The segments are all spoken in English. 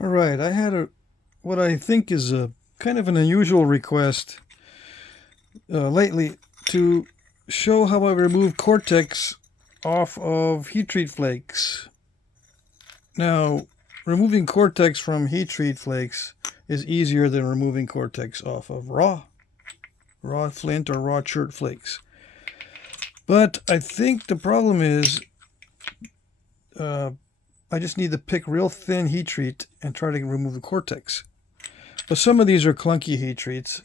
All right, I had what I think is a kind of an unusual request lately to show how I remove Cortex off of heat treat flakes. Now, removing Cortex from heat treat flakes is easier than removing Cortex off of raw flint or raw chert flakes. But I think the problem is uh, I just need to pick real thin heat treat and try to remove the Cortex. But some of these are clunky heat treats.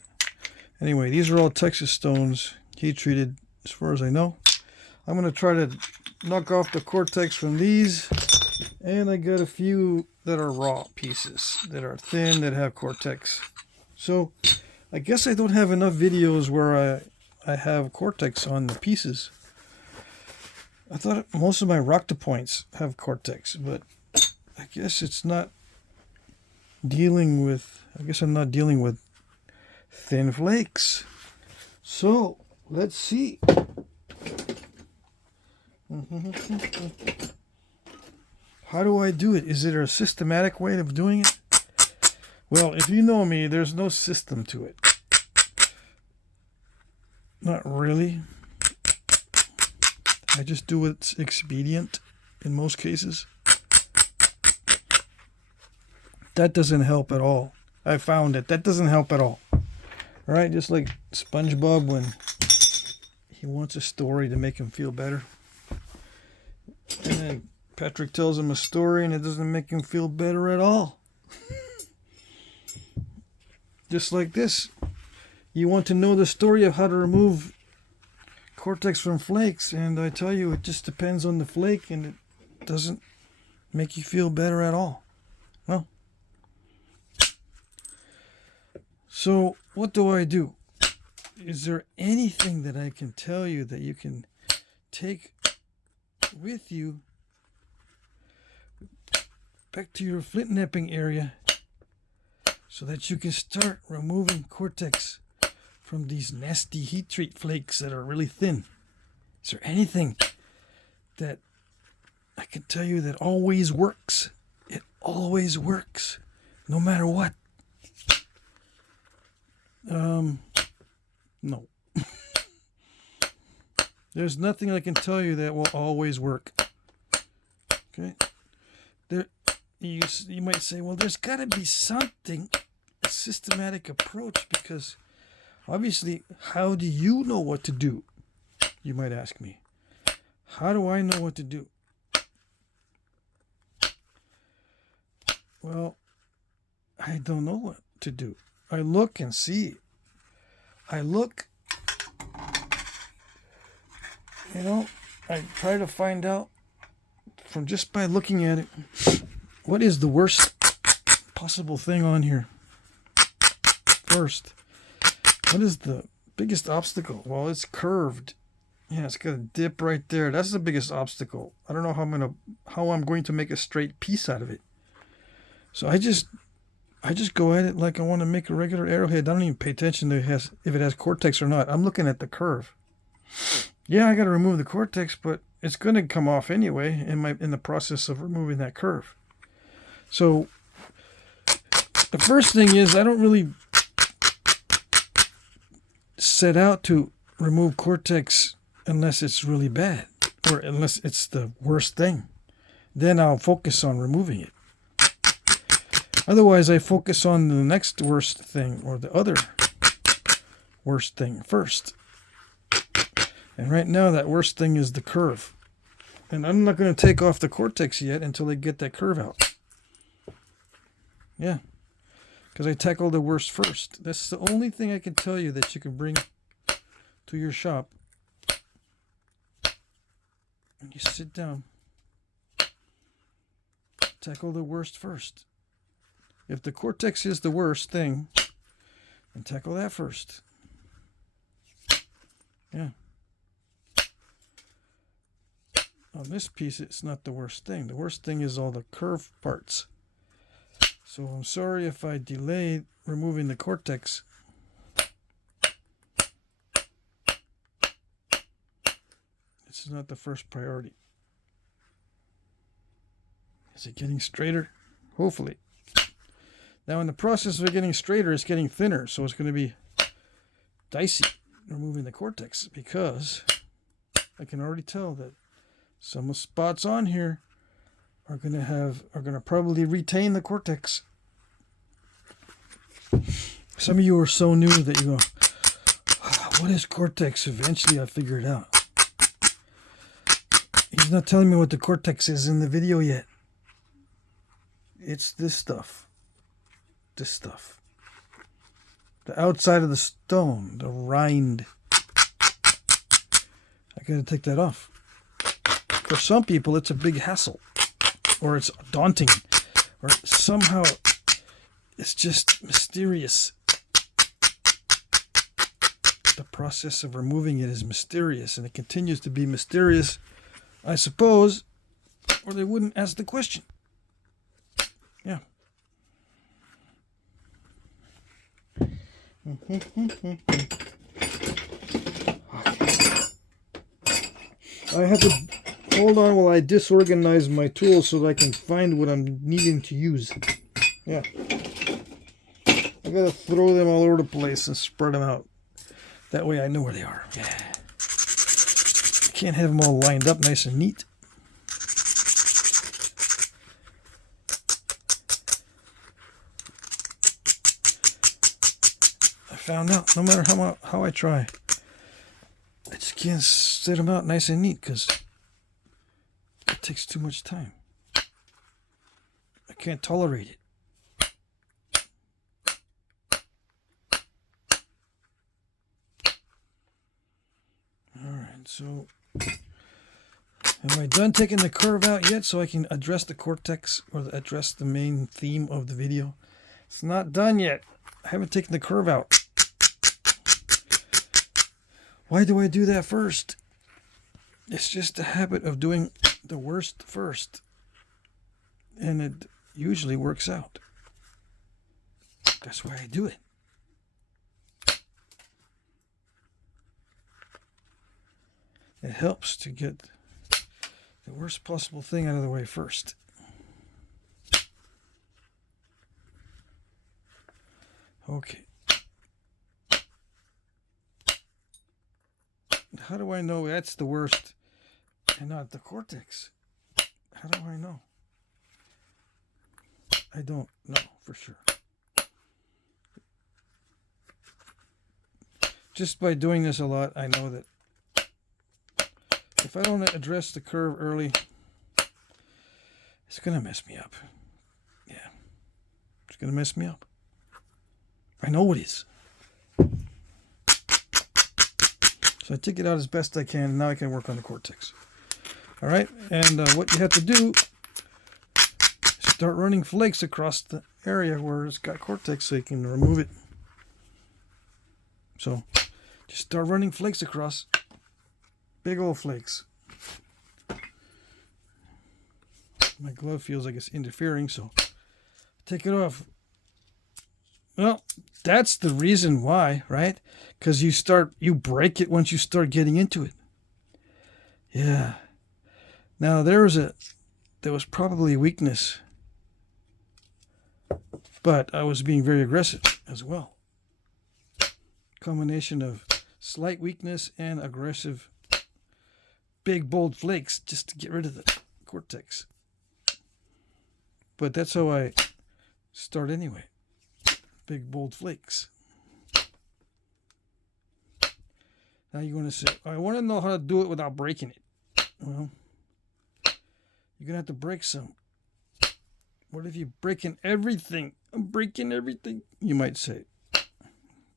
Anyway, these are all Texas stones, heat treated as far as I know. I'm going to try to knock off the Cortex from these. And I got a few that are raw pieces that are thin that have Cortex. So I guess I don't have enough videos where I have Cortex on the pieces. I thought most of my Rock-to-Points have Cortex, but I guess it's not dealing with, I guess I'm not dealing with thin flakes. So let's see. How do I do it? Is there a systematic way of doing it? Well, if you know me, there's no system to it. Not really. I just do what's expedient in most cases. That doesn't help at all. I found it. That doesn't help at all. All right, just like SpongeBob when he wants a story to make him feel better. And then Patrick tells him a story and it doesn't make him feel better at all. Just like this. You want to know the story of how to remove Cortex from flakes, and I tell you, it just depends on the flake and it doesn't make you feel better at all. Well, so what do I do? Is there anything that I can tell you that you can take with you back to your Flintknapping area so that you can start removing Cortex from these nasty heat treat flakes that are really thin? Is there anything that I can tell you that always works? It always works, no matter what. No. There's nothing I can tell you that will always work. Okay? You might say, well, there's got to be something, a systematic approach, because obviously, how do you know what to do? You might ask me. How do I know what to do? Well, I don't know what to do. I look and see. I look, I try to find out from just by looking at it, what is the worst possible thing on here? First, what is the biggest obstacle? Well, it's curved. Yeah, it's got a dip right there. That's the biggest obstacle. I don't know how I'm going to make a straight piece out of it. So I just go at it like I want to make a regular arrowhead. I don't even pay attention to if it has Cortex or not. I'm looking at the curve. Yeah, I got to remove the Cortex, but it's going to come off anyway in the process of removing that curve. So the first thing is I don't really set out to remove Cortex unless it's really bad or unless it's the worst thing. Then I'll focus on removing it. Otherwise, I focus on the next worst thing or the other worst thing first. And right now, that worst thing is the curve. And I'm not going to take off the Cortex yet until I get that curve out. Yeah. Because I tackle the worst first. That's the only thing I can tell you that you can bring to your shop. And you sit down. Tackle the worst first. If the Cortex is the worst thing, then tackle that first. Yeah. On this piece, it's not the worst thing. The worst thing is all the curved parts. So I'm sorry if I delayed removing the Cortex. This is not the first priority. Is it getting straighter? Hopefully. Now in the process of getting straighter, it's getting thinner, so it's going to be dicey removing the cortex, because I can already tell that some spots on here are going to probably retain the cortex. Some of you are so new that you go, what is cortex? Eventually I figure it out. He's not telling me what the cortex is in the video yet. It's this stuff. This stuff. The outside of the stone, the rind. I gotta take that off. For some people, it's a big hassle, or it's daunting, or somehow it's just mysterious. The process of removing it is mysterious, and it continues to be mysterious, I suppose, or they wouldn't ask the question. Yeah. I have to hold on while I disorganize my tools so that I can find what I'm needing to use. Yeah. I gotta throw them all over the place and spread them out. That way I know where they are. Yeah. I can't have them all lined up nice and neat. I found out no matter how I try, I just can't set them out nice and neat because it takes too much time. I can't tolerate it. Alright, so am I done taking the curve out yet so I can address the cortex or address the main theme of the video? It's not done yet. I haven't taken the curve out. Why do I do that first? It's just a habit of doing the worst first. And it usually works out. That's why I do it. It helps to get the worst possible thing out of the way first. Okay. How do I know that's the worst and not the cortex? How do I know? I don't know for sure. Just by doing this a lot, I know that if I don't address the curve early, it's going to mess me up. Yeah. It's going to mess me up. I know it is. So I take it out as best I can. Now I can work on the cortex. All right. And what you have to do is start running flakes across the area where it's got cortex so you can remove it. So just start running flakes across. Big old flakes. My glove feels like it's interfering, so take it off. Well, that's the reason why, right? Because you break it once you start getting into it. Yeah. Now there was probably a weakness, but I was being very aggressive as well. Combination of slight weakness and aggressive big bold flakes just to get rid of the cortex. But that's how I start anyway. Big bold flakes. Now you're going to say, I want to know how to do it without breaking it. Well, you're going to have to break some. What if you're breaking everything? I'm breaking everything, you might say.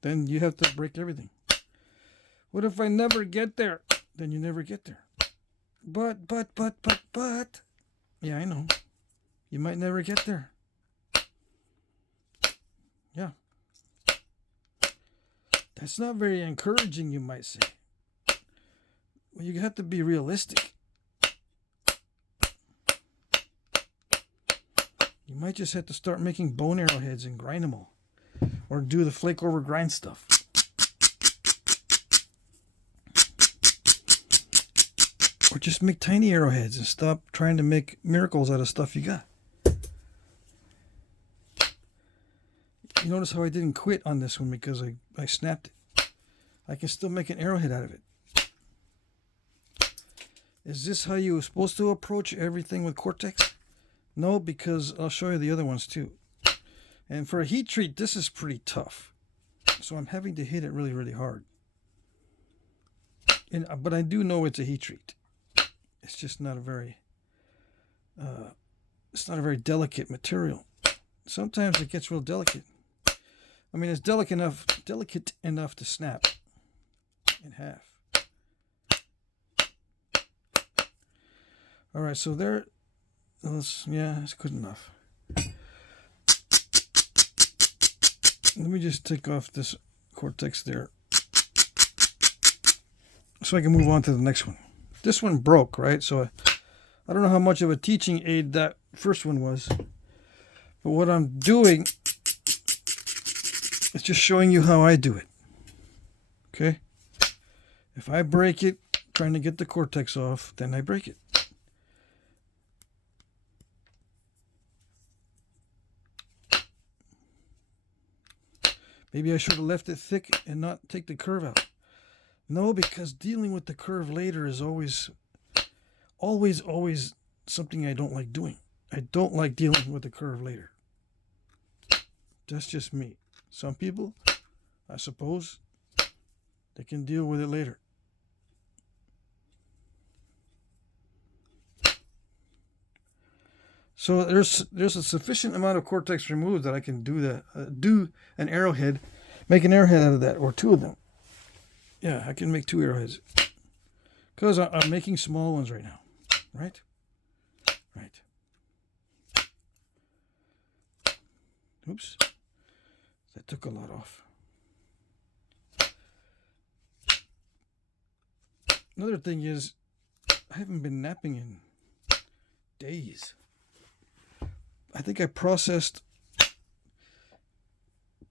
Then you have to break everything. What if I never get there? Then you never get there. But. Yeah, I know. You might never get there. Yeah. That's not very encouraging, you might say. Well, you have to be realistic. You might just have to start making bone arrowheads and grind them all. Or do the flake over grind stuff. Or just make tiny arrowheads and stop trying to make miracles out of stuff you got. You notice how I didn't quit on this one because I snapped it. I can still make an arrowhead out of it. Is this how you were supposed to approach everything with Cortex? No, because I'll show you the other ones too. And for a heat treat, this is pretty tough. So I'm having to hit it really, really hard. But I do know it's a heat treat. It's just not a very delicate material. Sometimes it gets real delicate. I mean, it's delicate enough to snap in half. All right, so there. Yeah, it's good enough. Let me just take off this Cortex there, so I can move on to the next one. This one broke, right? So I don't know how much of a teaching aid that first one was. But what I'm doing is just showing you how I do it. Okay? If I break it trying to get the Cortex off, then I break it. Maybe I should have left it thick and not take the curve out. No, because dealing with the curve later is always something I don't like doing. I don't like dealing with the curve later. That's just me. Some people, I suppose, they can deal with it later. So there's a sufficient amount of Cortex removed that I can do an arrowhead, make an arrowhead out of that, or two of them. Yeah, I can make 2 arrowheads. Because I'm making small ones right now. Right? Right. Oops. That took a lot off. Another thing is, I haven't been napping in days. I think I processed...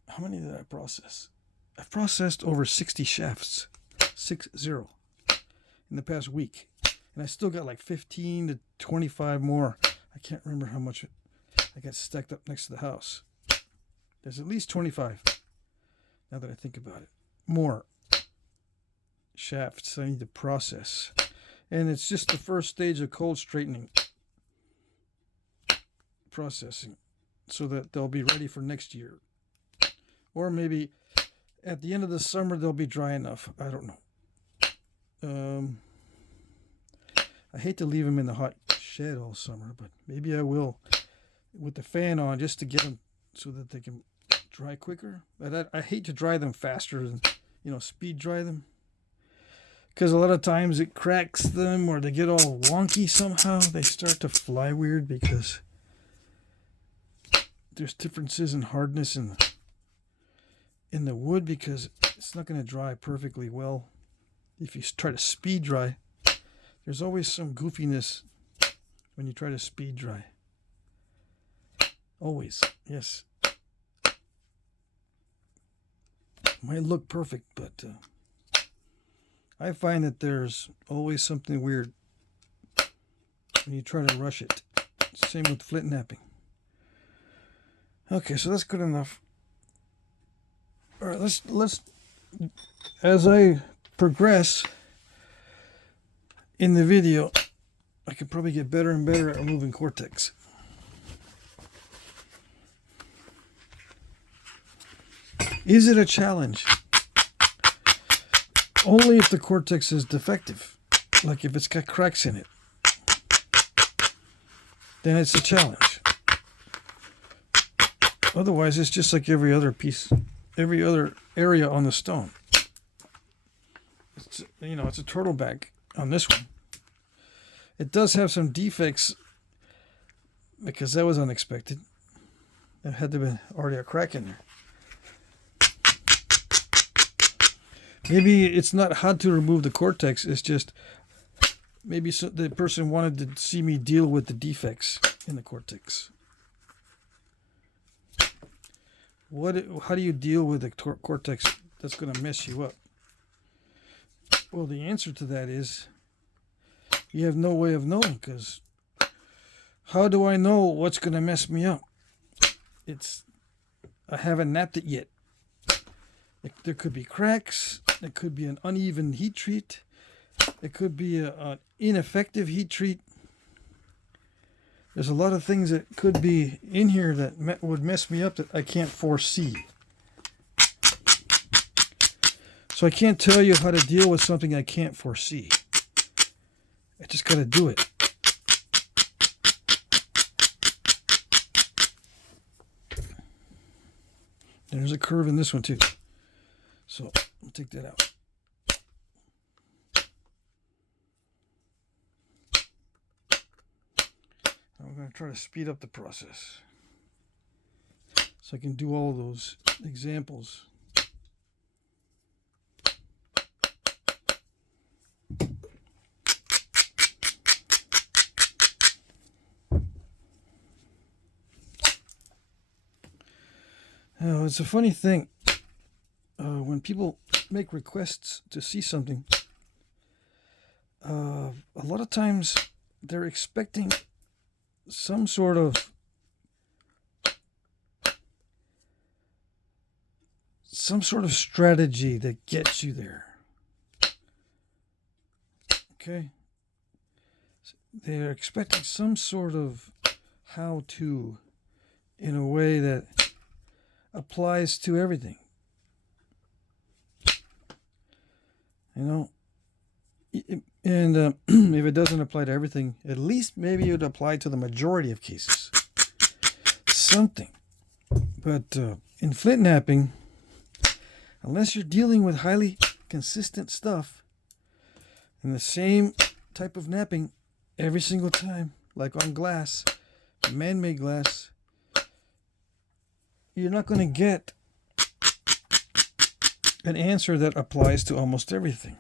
How many did I process? I've processed over 60 shafts. 60. In the past week. And I still got like 15 to 25 more. I can't remember how much I got stacked up next to the house. There's at least 25. Now that I think about it. More shafts I need to process. And it's just the first stage of cold straightening. Processing. So that they'll be ready for next year. Or maybe at the end of the summer they'll be dry enough. I don't know. I hate to leave them in the hot shed all summer, but maybe I will with the fan on just to get them so that they can dry quicker. But I hate to dry them faster than, speed dry them. Because a lot of times it cracks them or they get all wonky somehow. They start to fly weird because there's differences in hardness in the wood, because it's not going to dry perfectly well. If you try to speed dry, there's always some goofiness when you try to speed dry. Always, yes. Might look perfect, but I find that there's always something weird when you try to rush it. Same with Flintknapping. Okay, so that's good enough. All right, let's as I progress in the video, I can probably get better and better at removing Cortex. Is it a challenge? Only if the Cortex is defective. Like if it's got cracks in it. Then it's a challenge. Otherwise, it's just like every other piece, every other area on the stone. It's, it's a turtle back on this one. It does have some defects because that was unexpected. There had to be already a crack in there. Maybe it's not hard to remove the Cortex. It's just maybe the person wanted to see me deal with the defects in the Cortex. How do you deal with a Cortex that's going to mess you up? Well, the answer to that is you have no way of knowing, because how do I know what's going to mess me up? I haven't napped it yet. There could be cracks. There could be an uneven heat treat. It could be an ineffective heat treat. There's a lot of things that could be in here that would mess me up that I can't foresee. So I can't tell you how to deal with something I can't foresee. I just got to do it. There's a curve in this one too. So I'll take that out. I'm going to try to speed up the process so I can do all those examples. Oh, it's a funny thing. When people make requests to see something, a lot of times they're expecting some sort of strategy that gets you there. Okay? They're expecting some sort of how-to in a way that applies to everything. You know, and if it doesn't apply to everything, at least maybe it would apply to the majority of cases. Something. But in Flintknapping, unless you're dealing with highly consistent stuff and the same type of napping every single time, like on glass, man-made glass, you're not going to get an answer that applies to almost everything.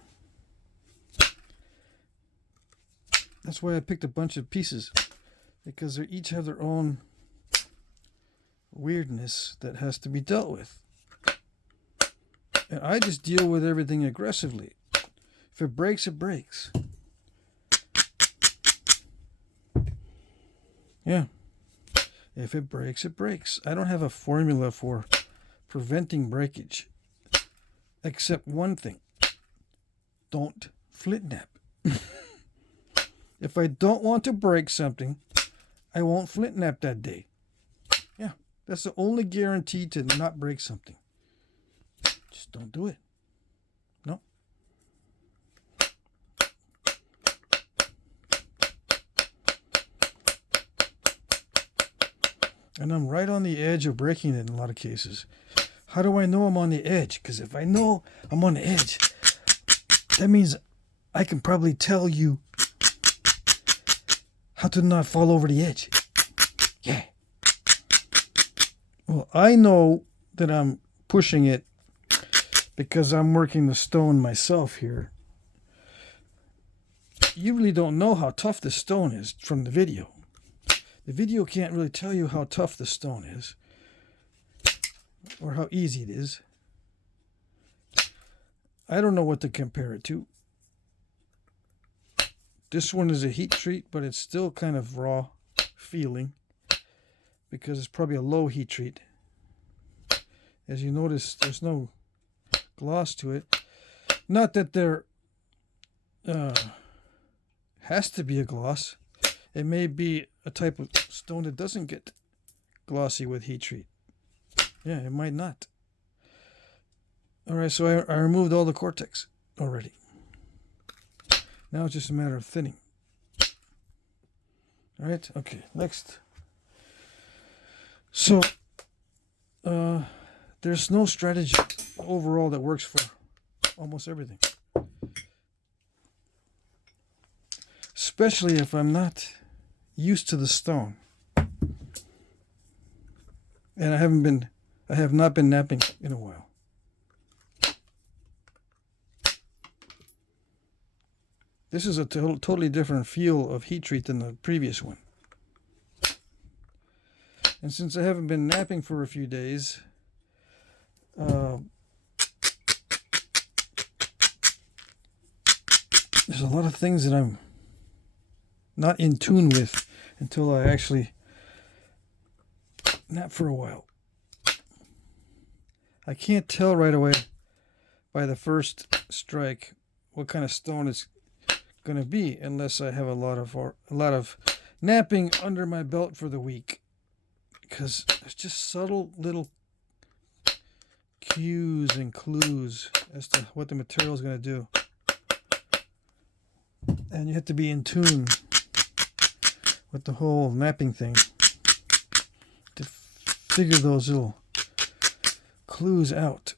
That's why I picked a bunch of pieces, because they each have their own weirdness that has to be dealt with. And I just deal with everything aggressively. If it breaks, it breaks. Yeah. If it breaks, it breaks. I don't have a formula for preventing breakage. Except one thing. Don't flint nap. If I don't want to break something, I won't flint nap that day. Yeah, that's the only guarantee to not break something. Just don't do it. No. And I'm right on the edge of breaking it in a lot of cases. How do I know I'm on the edge? Because if I know I'm on the edge, that means I can probably tell you how to not fall over the edge. Yeah. Well, I know that I'm pushing it because I'm working the stone myself here. You really don't know how tough the stone is from the video. The video can't really tell you how tough the stone is or how easy it is. I don't know what to compare it to. This one is a heat treat, but it's still kind of raw feeling because it's probably a low heat treat. As you notice, there's no gloss to it. Not that there has to be a gloss. It may be a type of stone that doesn't get glossy with heat treat. Yeah, it might not. All right, so I removed all the cortex already. Now it's just a matter of thinning. All right, okay, next. So, there's no strategy overall that works for almost everything. Especially if I'm not used to the stone. And I have not been napping in a while. This is a totally different feel of heat treat than the previous one. And since I haven't been napping for a few days, there's a lot of things that I'm not in tune with until I actually nap for a while. I can't tell right away by the first strike what kind of stone it's going to be unless I have a lot of knapping under my belt for the week, because there's just subtle little cues and clues as to what the material is going to do, and you have to be in tune with the whole knapping thing to figure those little clues out.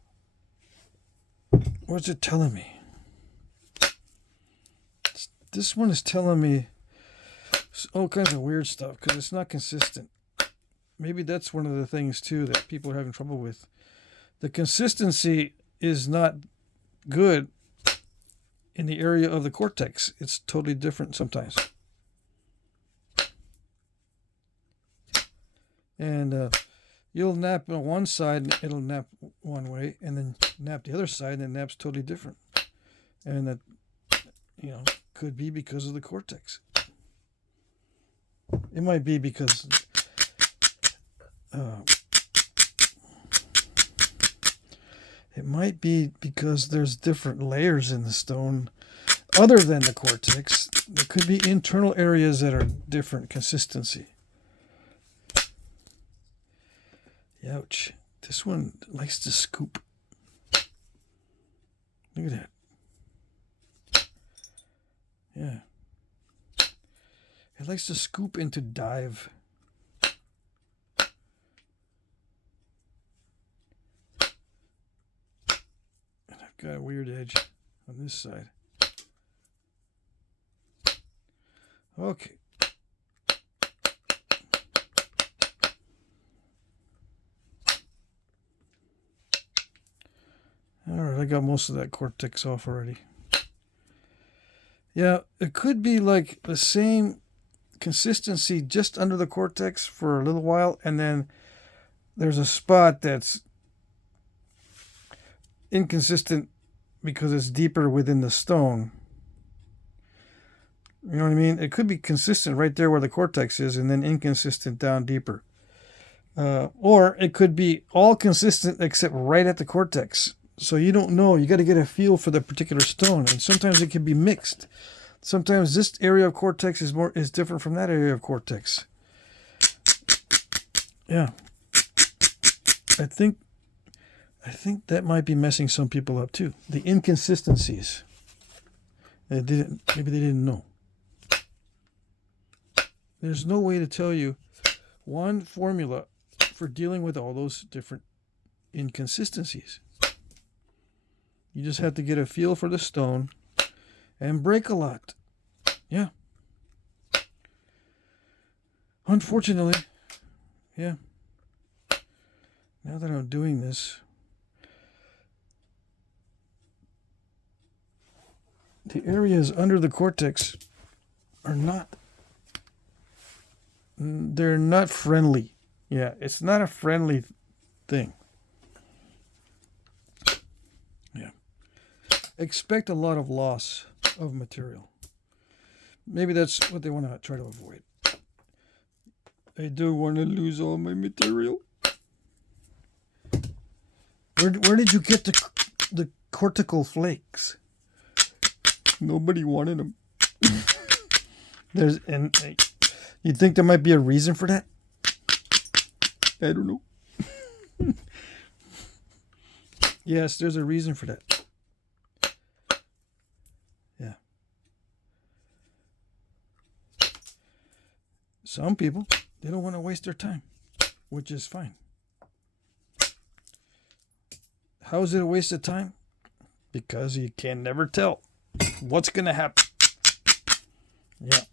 What's it telling me? This one is telling me all kinds of weird stuff because it's not consistent. Maybe that's one of the things too that people are having trouble with. The consistency is not good in the area of the cortex. It's totally different sometimes. And you'll nap on one side and it'll nap one way, and then nap the other side and it naps totally different. And that, could be because of the cortex. It might be because there's different layers in the stone other than the cortex. There could be internal areas that are different consistency. Ouch. This one likes to scoop. Look at that. Yeah. It likes to scoop into dive. And I've got a weird edge on this side. Okay. Alright, I got most of that cortex off already. Yeah, it could be like the same consistency just under the cortex for a little while, and then there's a spot that's inconsistent because it's deeper within the stone. You know what I mean? It could be consistent right there where the cortex is and then inconsistent down deeper. Or it could be all consistent except right at the cortex. So you don't know. You got to get a feel for the particular stone, and sometimes it can be mixed. Sometimes this area of cortex is different from that area of cortex. Yeah, I think that might be messing some people up too. The inconsistencies. Maybe they didn't know. There's no way to tell you one formula for dealing with all those different inconsistencies. You just have to get a feel for the stone and break a lot. Yeah. Unfortunately, yeah. Now that I'm doing this, the areas under the cortex are they're not friendly. Yeah, it's not a friendly thing. Expect a lot of loss of material. Maybe that's what they want to try to avoid. I don't want to lose all my material. Where did you get the cortical flakes? Nobody wanted them. You think there might be a reason for that? I don't know. Yes, there's a reason for that. Some people, they don't want to waste their time, which is fine. How is it a waste of time? Because you can never tell what's going to happen. Yeah.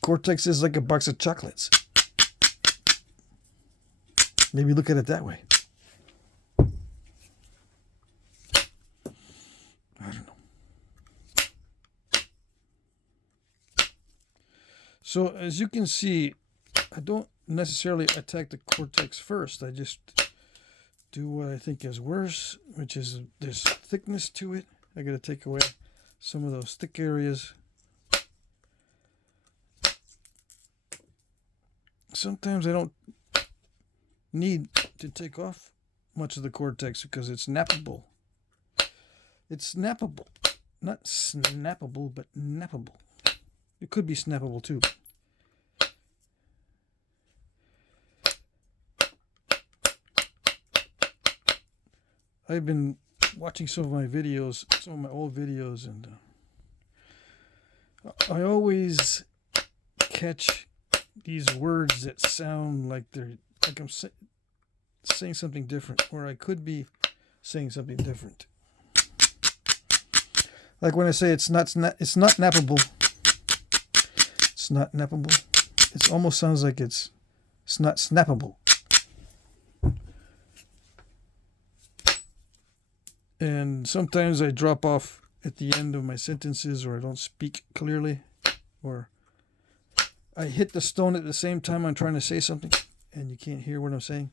Cortex is like a box of chocolates. Maybe look at it that way. I don't know. So as you can see, I don't necessarily attack the cortex first. I just do what I think is worse, which is there's thickness to it. I got to take away some of those thick areas. Sometimes I don't need to take off much of the Cortex because it's nappable. It's snappable. Not snappable, but nappable. It could be snappable too. I've been watching some of my videos, some of my old videos, and I always catch these words that sound like I'm saying something different, or I could be saying something different. Like when I say it's not nappable. It's not nappable. It almost sounds like it's not snappable. And sometimes I drop off at the end of my sentences, or I don't speak clearly, or I hit the stone at the same time I'm trying to say something and you can't hear what I'm saying.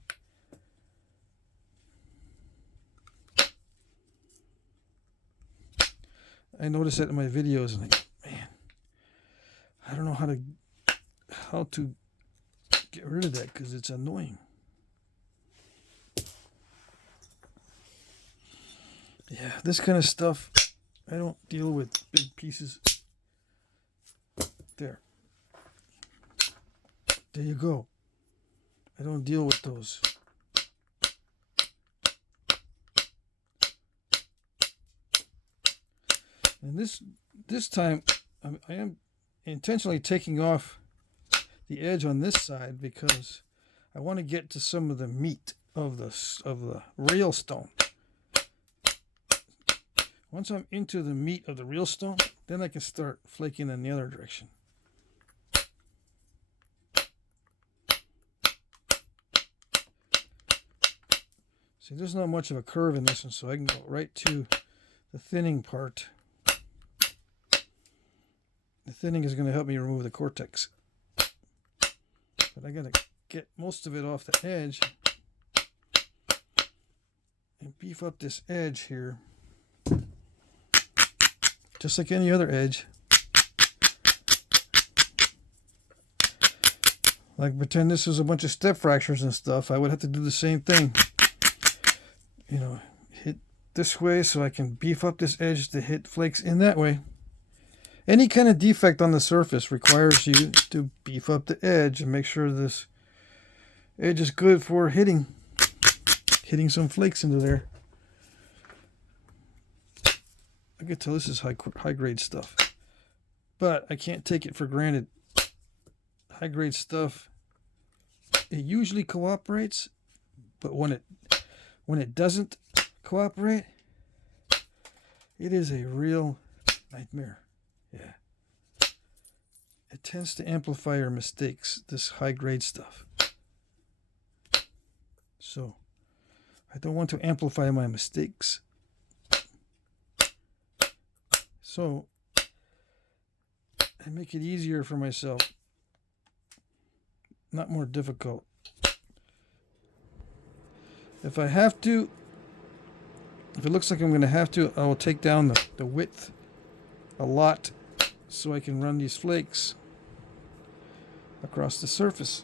I notice that in my videos, and I go, man, I don't know how to get rid of that because it's annoying. Yeah, this kind of stuff, I don't deal with big pieces. There you go. I don't deal with those. And this time, I am intentionally taking off the edge on this side because I want to get to some of the meat of the real stone. Once I'm into the meat of the real stone, then I can start flaking in the other direction. See, there's not much of a curve in this one, so I can go right to the thinning part. The thinning is going to help me remove the Cortex. But I got to get most of it off the edge and beef up this edge here. Just like any other edge. Like pretend this was a bunch of step fractures and stuff. I would have to do the same thing. You know, hit this way so I can beef up this edge to hit flakes in that way. Any kind of defect on the surface requires you to beef up the edge and make sure this edge is good for hitting some flakes into there. I can tell this is high grade stuff, but I can't take it for granted. High grade stuff, it usually cooperates, but when it doesn't cooperate, it is a real nightmare. Yeah, it tends to amplify your mistakes, this high grade stuff. So I don't want to amplify my mistakes. So I make it easier for myself, not more difficult. If I have to, if it looks like I'm going to have to, I will take down the width a lot so I can run these flakes across the surface.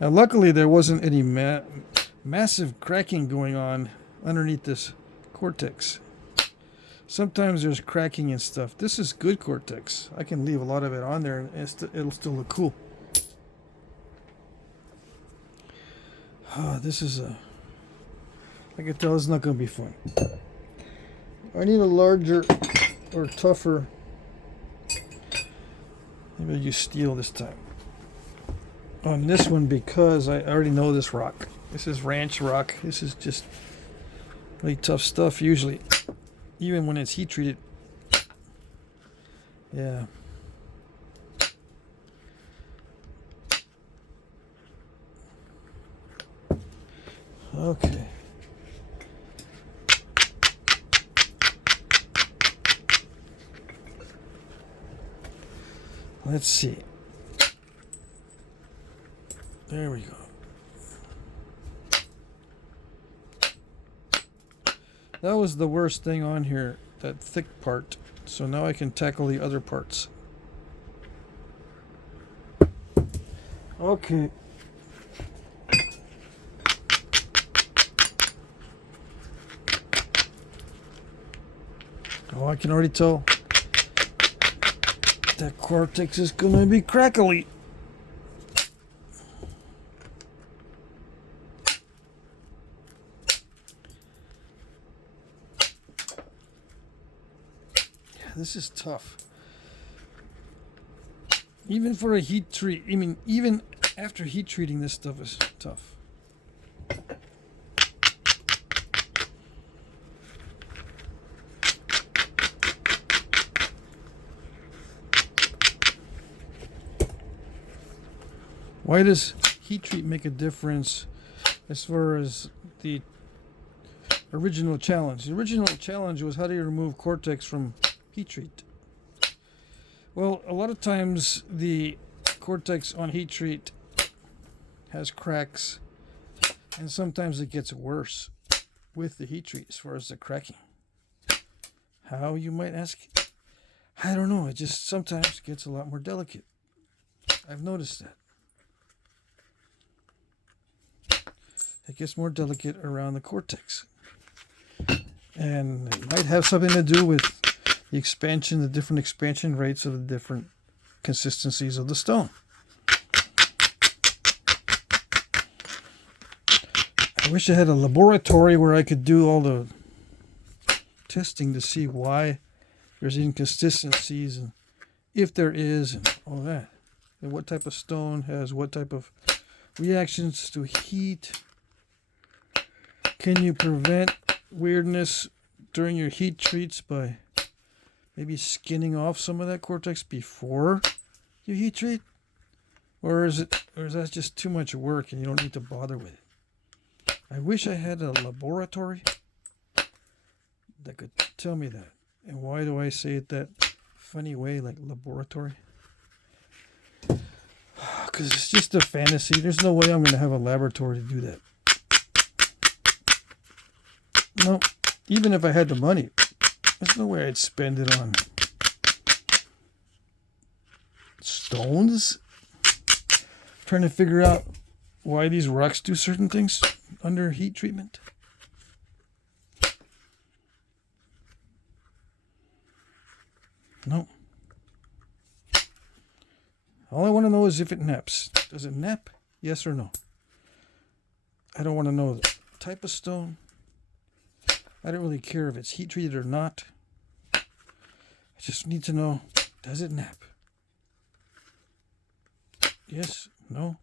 Now luckily there wasn't any massive cracking going on underneath this Cortex. Sometimes there's cracking and stuff. This is good Cortex. I can leave a lot of it on there and it'll still look cool. This is I can tell it's not going to be fun. I need a larger or tougher. Maybe I'll use steel this time. On this one because I already know this rock. This is ranch rock. This is just really tough stuff usually. Even when it's heat treated. Yeah. Okay. Let's see. There we go. That was the worst thing on here, that thick part. So now I can tackle the other parts. Okay. Oh, I can already tell that Cortex is going to be crackly. Yeah, this is tough. Even for a heat treat, I mean, even after heat treating, this stuff is tough. Why does heat treat make a difference as far as the original challenge? The original challenge was how do you remove Cortex from heat treat? Well, a lot of times the Cortex on heat treat has cracks, and sometimes it gets worse with the heat treat as far as the cracking. How, you might ask? I don't know. It just sometimes gets a lot more delicate. I've noticed that. It gets more delicate around the Cortex. And it might have something to do with the expansion, the different expansion rates of the different consistencies of the stone. I wish I had a laboratory where I could do all the testing to see why there's inconsistencies and if there is and all that. And what type of stone has what type of reactions to heat. Can you prevent weirdness during your heat treats by maybe skinning off some of that Cortex before you heat treat? Or is that just too much work and you don't need to bother with it? I wish I had a laboratory that could tell me that. And why do I say it that funny way, like laboratory? Because it's just a fantasy. There's no way I'm going to have a laboratory to do that. No, even if I had the money, there's no way I'd spend it on stones. Trying to figure out why these rocks do certain things under heat treatment. No. All I want to know is if it naps. Does it nap? Yes or no? I don't want to know the type of stone. I don't really care if it's heat treated or not. I just need to know, does it nap? Yes? No?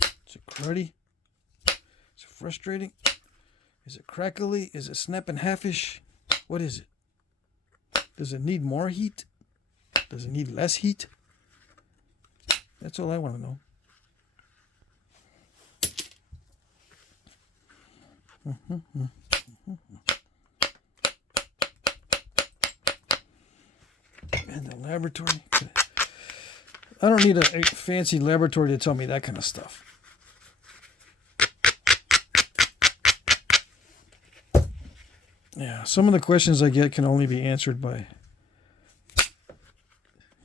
Is it cruddy? Is it frustrating? Is it crackly? Is it snapping halfish? What is it? Does it need more heat? Does it need less heat? That's all I want to know. And the laboratory. I don't need a fancy laboratory to tell me that kind of stuff. Yeah, some of the questions I get can only be answered by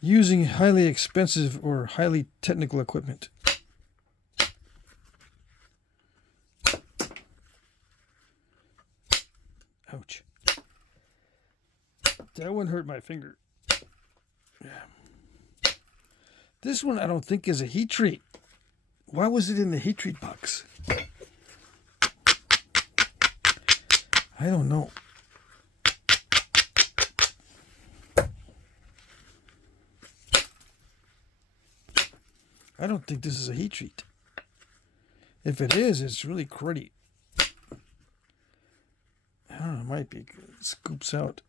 using highly expensive or highly technical equipment. Ouch. That one hurt my finger. Yeah. This one I don't think is a heat treat. Why was it in the heat treat box? I don't know. I don't think this is a heat treat. If it is, it's really cruddy. I don't know, it might be. It scoops out.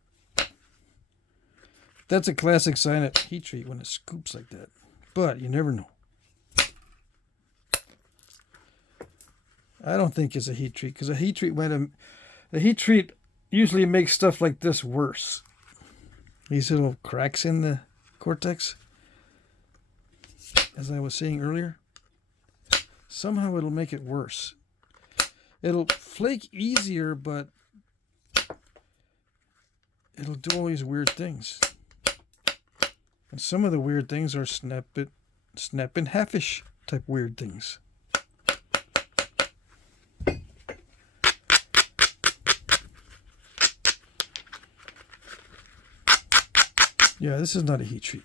That's a classic sign of heat treat when it scoops like that. But you never know. I don't think it's a heat treat because a heat treat usually makes stuff like this worse. These little cracks in the Cortex, as I was saying earlier, somehow it'll make it worse. It'll flake easier, but it'll do all these weird things. And some of the weird things are snap and halfish type weird things. Yeah, this is not a heat treat.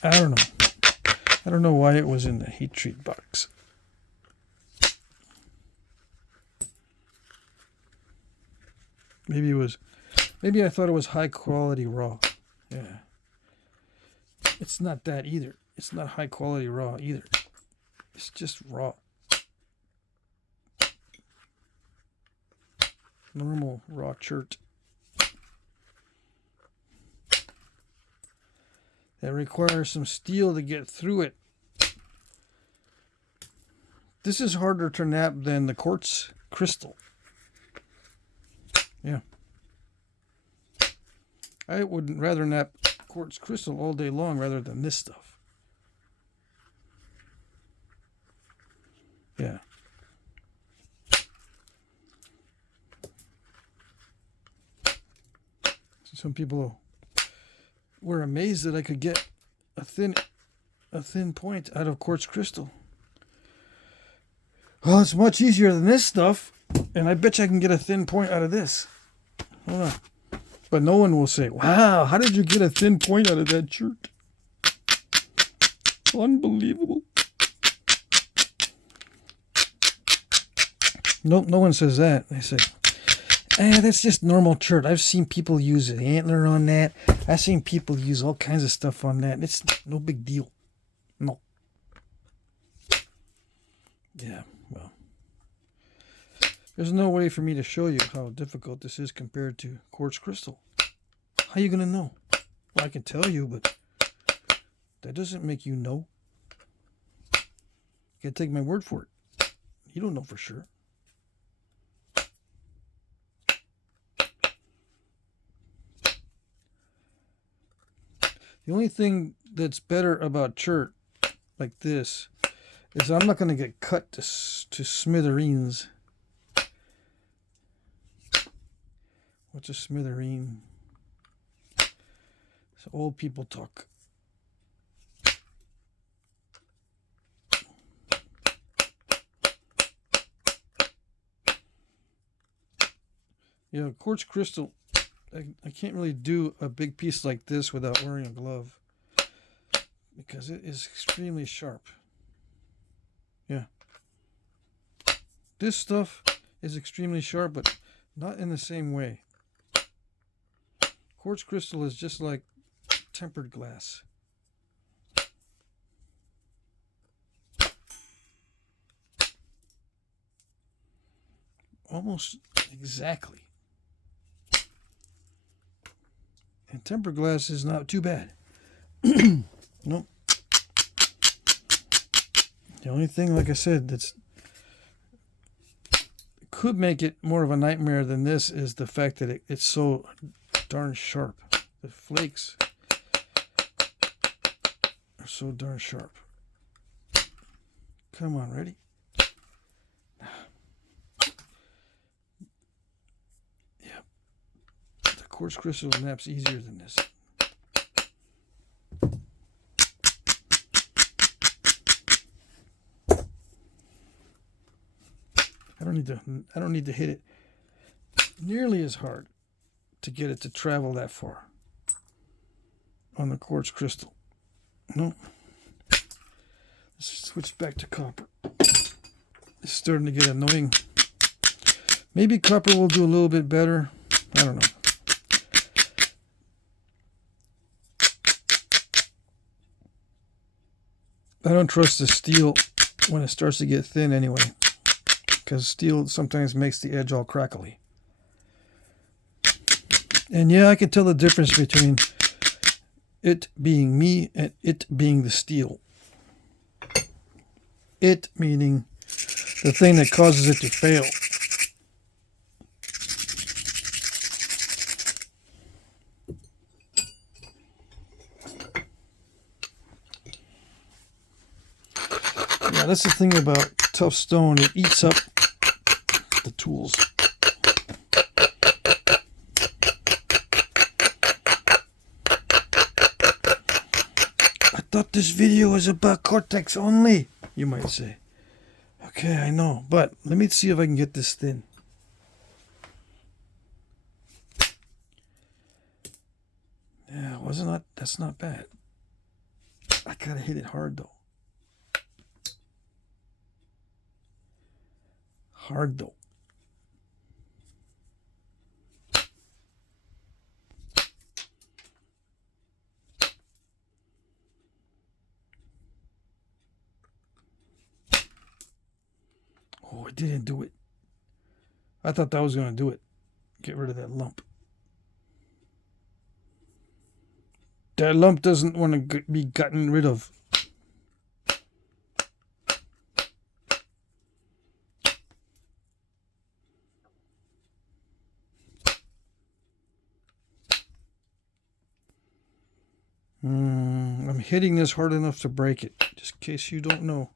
I don't know. I don't know why it was in the heat treat box. Maybe I thought it was high quality raw. Yeah. It's not that either. It's not high quality raw either. It's just raw. Normal raw chert. That requires some steel to get through it. This is harder to nap than the quartz crystal. Yeah. I would rather nap quartz crystal all day long rather than this stuff. Yeah. Some people were amazed that I could get a thin point out of quartz crystal. Well, it's much easier than this stuff, and I bet you I can get a thin point out of this. Hold on. But no one will say, wow, how did you get a thin point out of that shirt? Unbelievable. Nope, no one says that. They say, that's just normal chert. I've seen people use an antler on that. I've seen people use all kinds of stuff on that. It's no big deal. No. Yeah, well. There's no way for me to show you how difficult this is compared to quartz crystal. How are you going to know? Well, I can tell you, but that doesn't make you know. You got to take my word for it. You don't know for sure. The only thing that's better about chert like this is I'm not going to get cut to smithereens. What's a smithereen? So old people talk. Yeah, quartz crystal. I can't really do a big piece like this without wearing a glove because it is extremely sharp. Yeah. This stuff is extremely sharp, but not in the same way. Quartz crystal is just like tempered glass. Almost exactly. And tempered glass is not too bad. Nope. The only thing, like I said, that's could make it more of a nightmare than this is the fact that it's so darn sharp. The flakes are so darn sharp. Come on, ready? Yeah. The quartz crystal naps easier than this. I don't need to hit it nearly as hard to get it to travel that far on the quartz crystal. Nope. Let's switch back to copper. It's starting to get annoying. Maybe copper will do a little bit better. I don't know. I don't trust the steel when it starts to get thin anyway, because steel sometimes makes the edge all crackly. And yeah, I can tell the difference between it being me and it being the steel. It meaning the thing that causes it to fail. Yeah, that's the thing about tough stone. It eats up the tools. I thought this video was about Cortex only, you might say. Okay, I know, but let me see if I can get this thin. Yeah, wasn't that? That's not bad. I gotta hit it hard though. Hard though. Oh, it didn't do it. I thought that was going to do it. Get rid of that lump. That lump doesn't want to be gotten rid of. I'm hitting this hard enough to break it, just in case you don't know.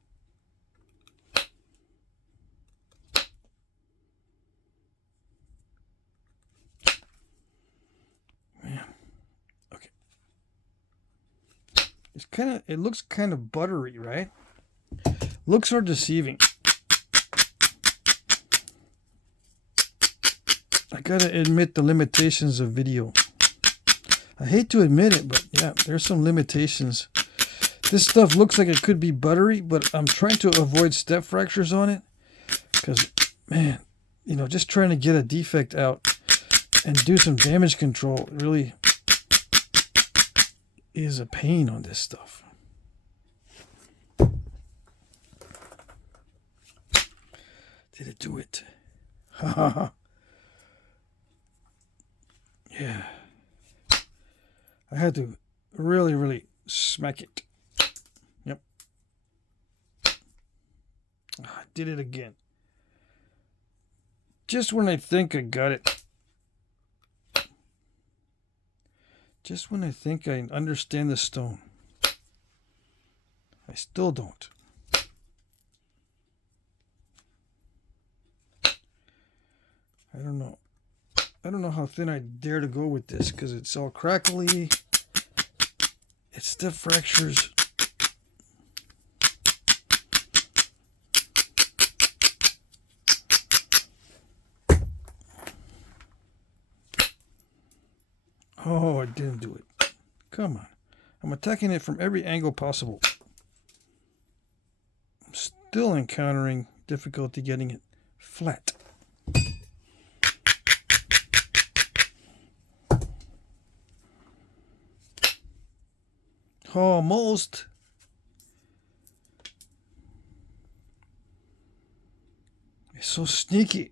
Man, okay. It looks kind of buttery, right? Looks are deceiving. I gotta admit the limitations of video. I hate to admit it, but yeah, there's some limitations. This stuff looks like it could be buttery, but I'm trying to avoid step fractures on it. Because, man, you know, just trying to get a defect out and do some damage control really is a pain on this stuff. Did it do it? Ha ha ha. Yeah. I had to really smack it. Yep. I did it again. Just when I think I got it. Just when I think I understand the stone. I still don't. I don't know. I don't know how thin I dare to go with this because it's all crackly. It's step fractures. Oh, I didn't do it. Come on. I'm attacking it from every angle possible. I'm still encountering difficulty getting it flat. Almost. It's so sneaky.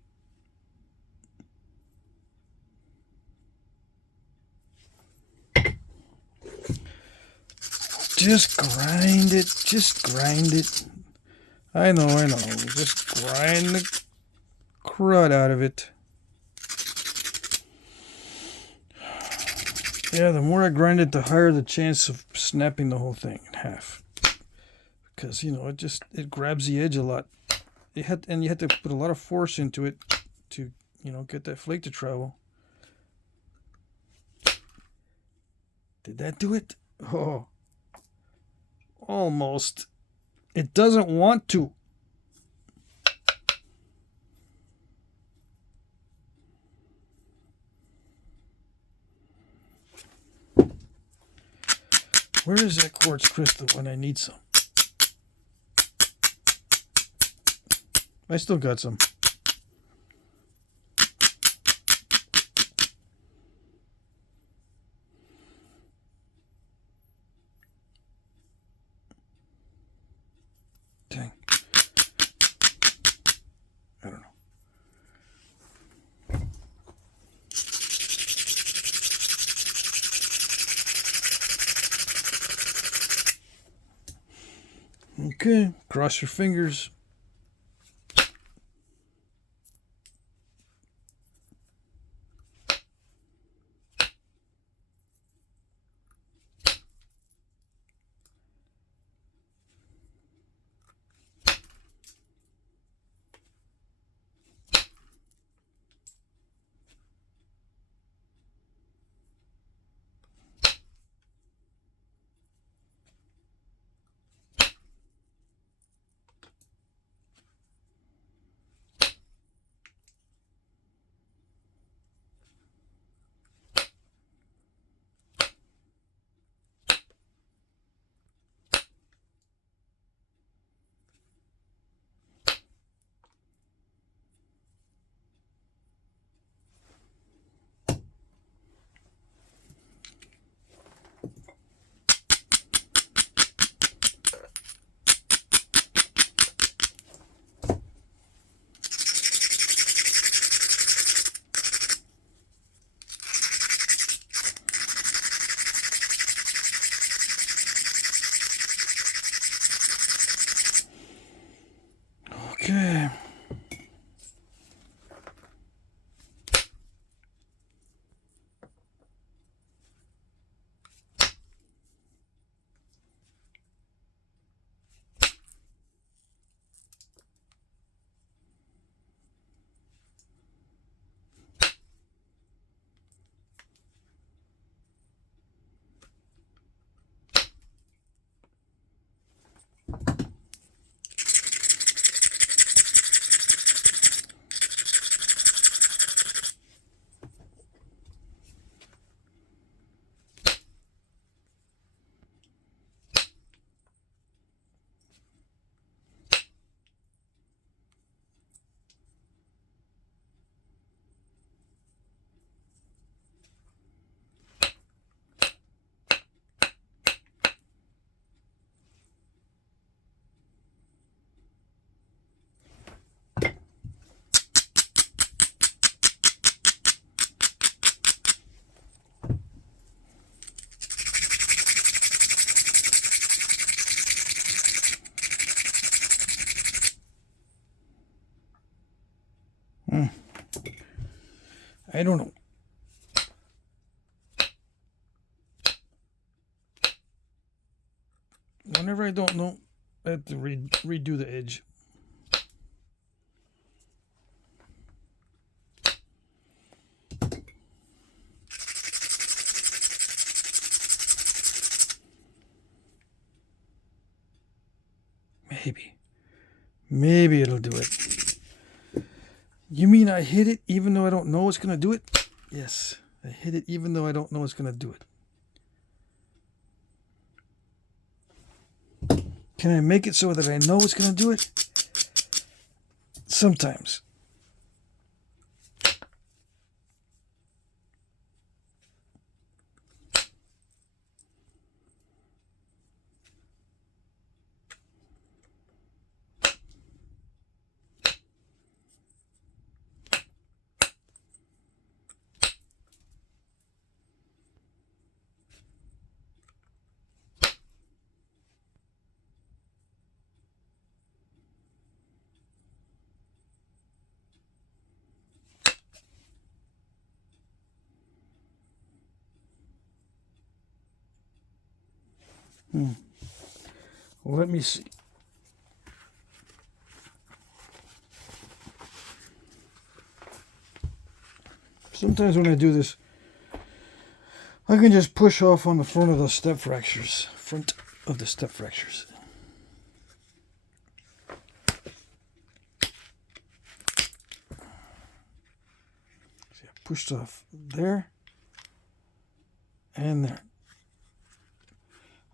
Just grind it. Just grind it. I know. Just grind the crud out of it. Yeah, the more I grind it, the higher the chance of snapping the whole thing in half. Because, you know, it grabs the edge a lot. You had to put a lot of force into it to, you know, get that flake to travel. Did that do it? Oh. Almost. It doesn't want to. Where is that quartz crystal when I need some? I still got some. Dang. I don't know. Okay, cross your fingers. I don't know. Whenever I don't know, I have to redo the edge. Maybe it'll do it. You mean I hit it even though I don't know it's going to do it? Yes, I hit it even though I don't know it's going to do it. Can I make it so that I know it's going to do it? Sometimes. Well, let me see. Sometimes when I do this, I can just push off on the front of the step fractures. Front of the step fractures. See, I pushed off there and there.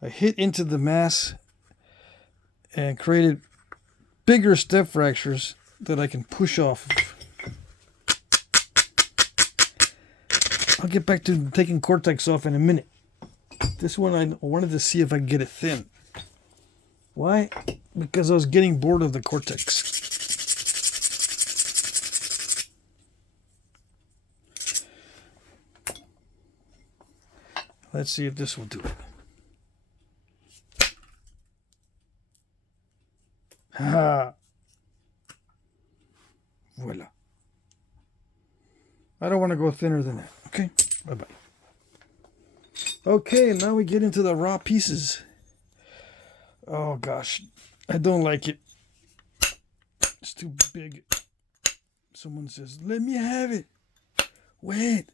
I hit into the mass and created bigger step fractures that I can push off. I'll get back to taking Cortex off in a minute. This one I wanted to see if I can get it thin. Why? Because I was getting bored of the Cortex. Let's see if this will do it. Ah, voila. I don't want to go thinner than that. Okay, bye-bye. Okay, now we get into the raw pieces. Oh gosh, I don't like it. It's too big. Someone says, let me have it. Wait.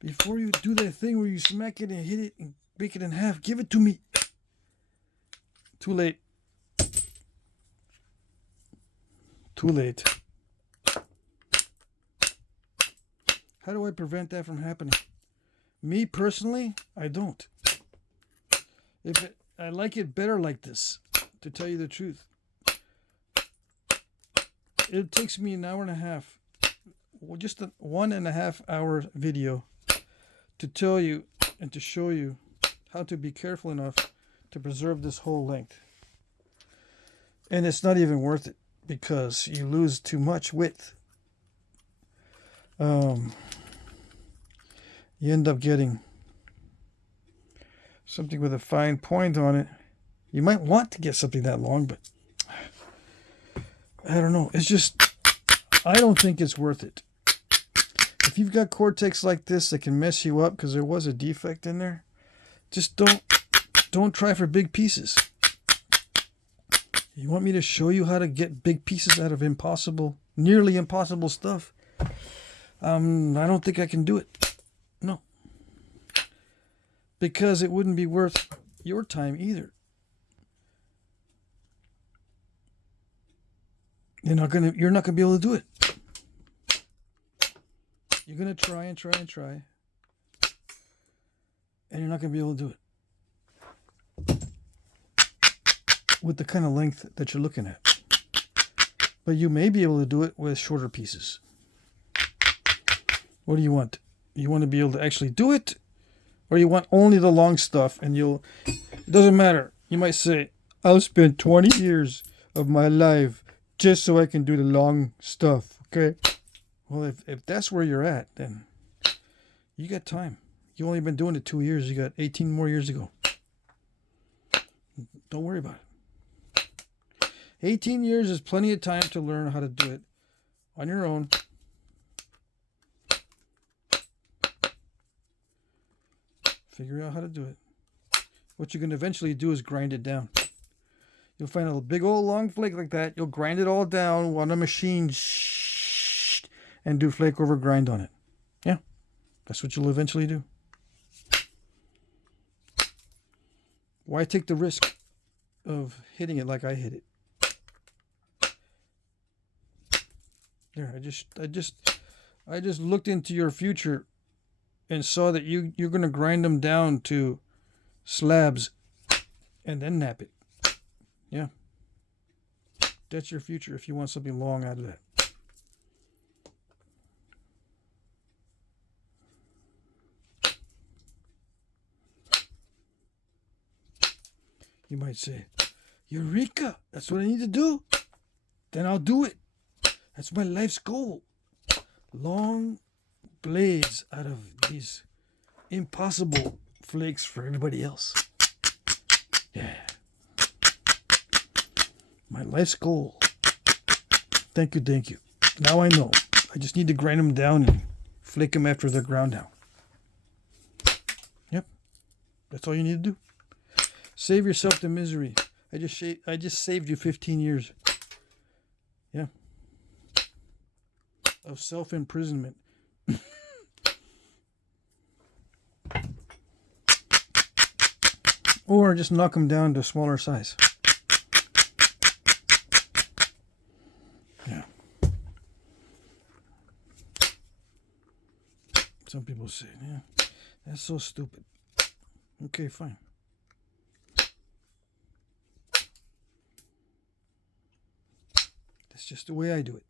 Before you do that thing where you smack it and hit it and break it in half, give it to me. Too late. Too late. How do I prevent that from happening? Me personally, I don't. I like it better like this, to tell you the truth. It takes me an hour and a half, well, just a 1.5 hour video to tell you and to show you how to be careful enough to preserve this whole length. And it's not even worth it, because you lose too much width. You end up getting something with a fine point on it. You might want to get something that long, but I don't know. It's just, I don't think it's worth it. If you've got Cortex like this that can mess you up because there was a defect in there, just don't try for big pieces. You want me to show you how to get big pieces out of nearly impossible stuff? I don't think I can do it. No. Because it wouldn't be worth your time either. You're not gonna be able to do it. You're gonna try and try and try, and you're not gonna be able to do it with the kind of length that you're looking at. But you may be able to do it with shorter pieces. What do you want? You want to be able to actually do it, or you want only the long stuff? And it doesn't matter. You might say, I'll spend 20 years of my life just so I can do the long stuff. Okay. Well, if that's where you're at, then you got time. You only been doing it 2 years. You got 18 more years to go. Don't worry about it. 18 years is plenty of time to learn how to do it on your own. Figure out how to do it. What you can eventually do is grind it down. You'll find a big old long flake like that. You'll grind it all down on a machine and do flake over grind on it. Yeah, that's what you'll eventually do. Why take the risk of hitting it like I hit it? There, I just looked into your future and saw that you're going to grind them down to slabs and then nap it. Yeah. That's your future if you want something long out of that. You might say, Eureka! That's what I need to do. Then I'll do it. That's my life's goal. Long blades out of these impossible flakes for everybody else. Yeah. My life's goal. Thank you, thank you. Now I know. I just need to grind them down and flake them after they're ground down. Yep. That's all you need to do. Save yourself the misery. I just saved you 15 years. Yeah. Of self-imprisonment. Or just knock them down to a smaller size. Yeah. Some people say, yeah, that's so stupid. Okay, fine. That's just the way I do it.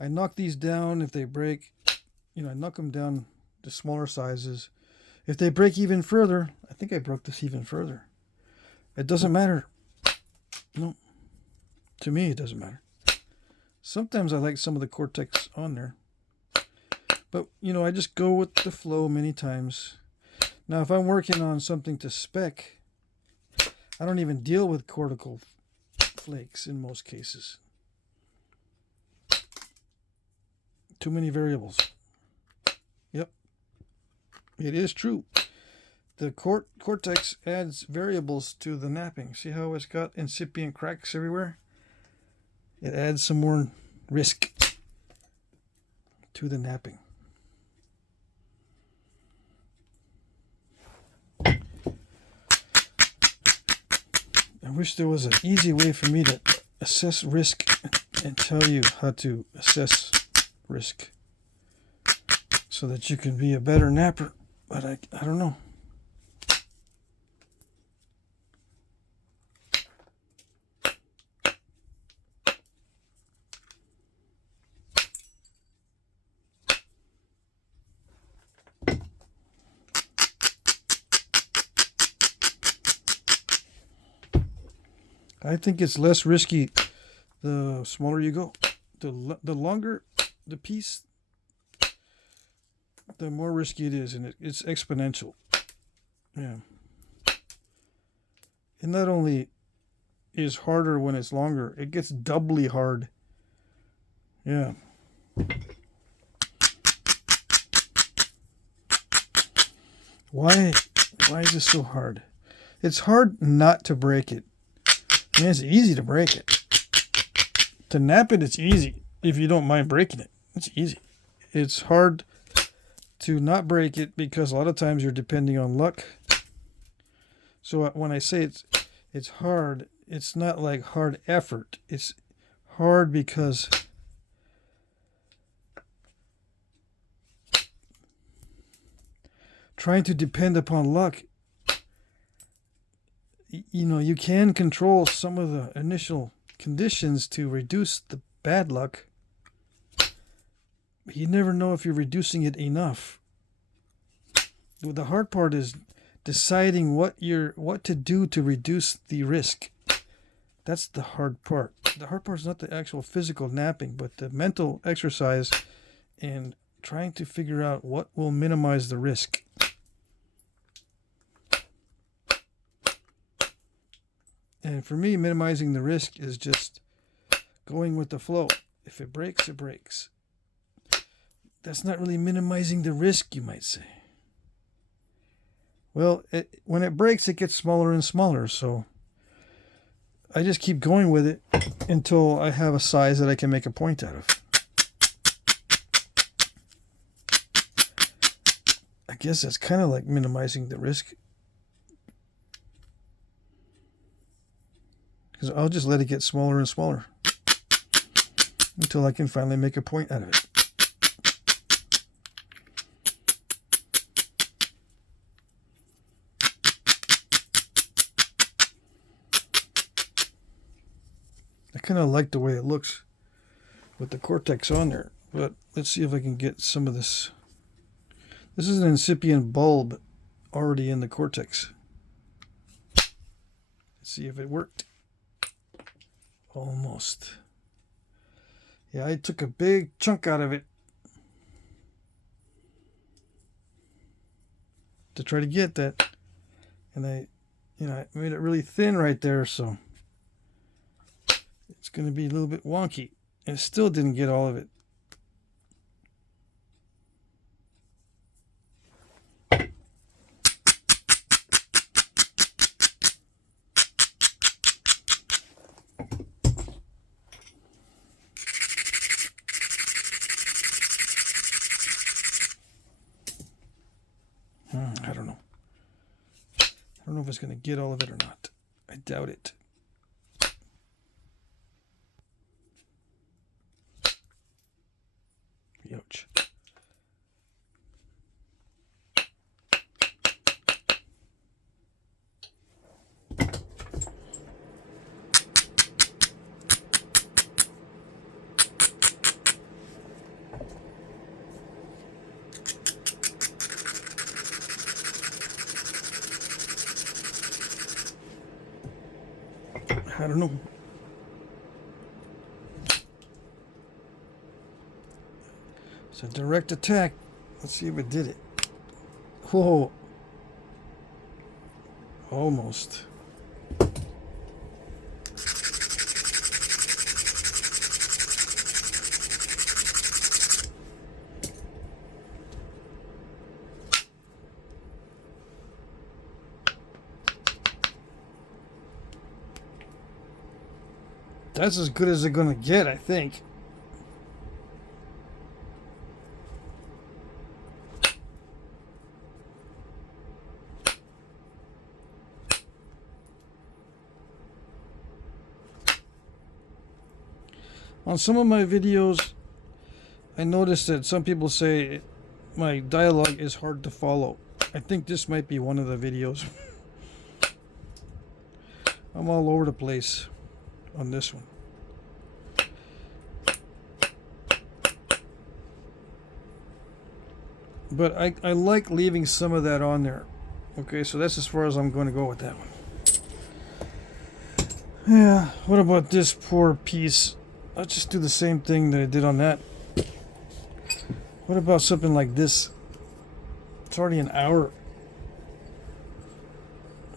I knock these down. If they break, I knock them down to smaller sizes. If they break even further, I think I broke this even further. It doesn't matter. No. To me, it doesn't matter. Sometimes I like some of the Cortex on there. But, I just go with the flow many times. Now, if I'm working on something to spec, I don't even deal with cortical flakes in most cases. Too many variables. Yep. It is true. The Cortex adds variables to the knapping. See how it's got incipient cracks everywhere? It adds some more risk to the knapping. I wish there was an easy way for me to assess risk and tell you how to assess risk so that you can be a better napper, but I don't know. I think it's less risky the smaller you go. The longer the piece, the more risky it is, and it's exponential. Yeah. It not only is harder when it's longer, it gets doubly hard. Yeah. Why is this so hard? It's hard not to break it. I mean, it's easy to break it. To nap it, it's easy. If you don't mind breaking it, it's easy. It's hard to not break it because a lot of times you're depending on luck. So when I say it's hard, it's not like hard effort. It's hard because trying to depend upon luck, you can control some of the initial conditions to reduce the bad luck, but you never know if you're reducing it enough. The hard part is deciding what to do to reduce the risk. That's the hard part. The hard part is not the actual physical napping, but the mental exercise and trying to figure out what will minimize the risk. And for me, minimizing the risk is just going with the flow. If it breaks, it breaks. That's not really minimizing the risk, you might say. Well, when it breaks, it gets smaller and smaller. So I just keep going with it until I have a size that I can make a point out of. I guess that's kind of like minimizing the risk. Because I'll just let it get smaller and smaller until I can finally make a point out of it. I kind of like the way it looks with the Cortex on there, but let's see if I can get some of this. This is an incipient bulb already in the Cortex. Let's see if it worked. Almost. Yeah, I took a big chunk out of it to try to get that, and I made it really thin right there, so it's going to be a little bit wonky. And it still didn't get all of it. I don't know. I don't know if it's going to get all of it or not. I doubt it. Ouch. I don't know. It's a direct attack. Let's see if it did it. Whoa. Almost. That's as good as they're going to get, I think. On some of my videos, I noticed that some people say my dialogue is hard to follow. I think this might be one of the videos. I'm all over the place on this one. But I like leaving some of that on there. Okay, so that's as far as I'm going to go with that one. Yeah, what about this poor piece? I'll just do the same thing that I did on that. What about something like this? It's already an hour.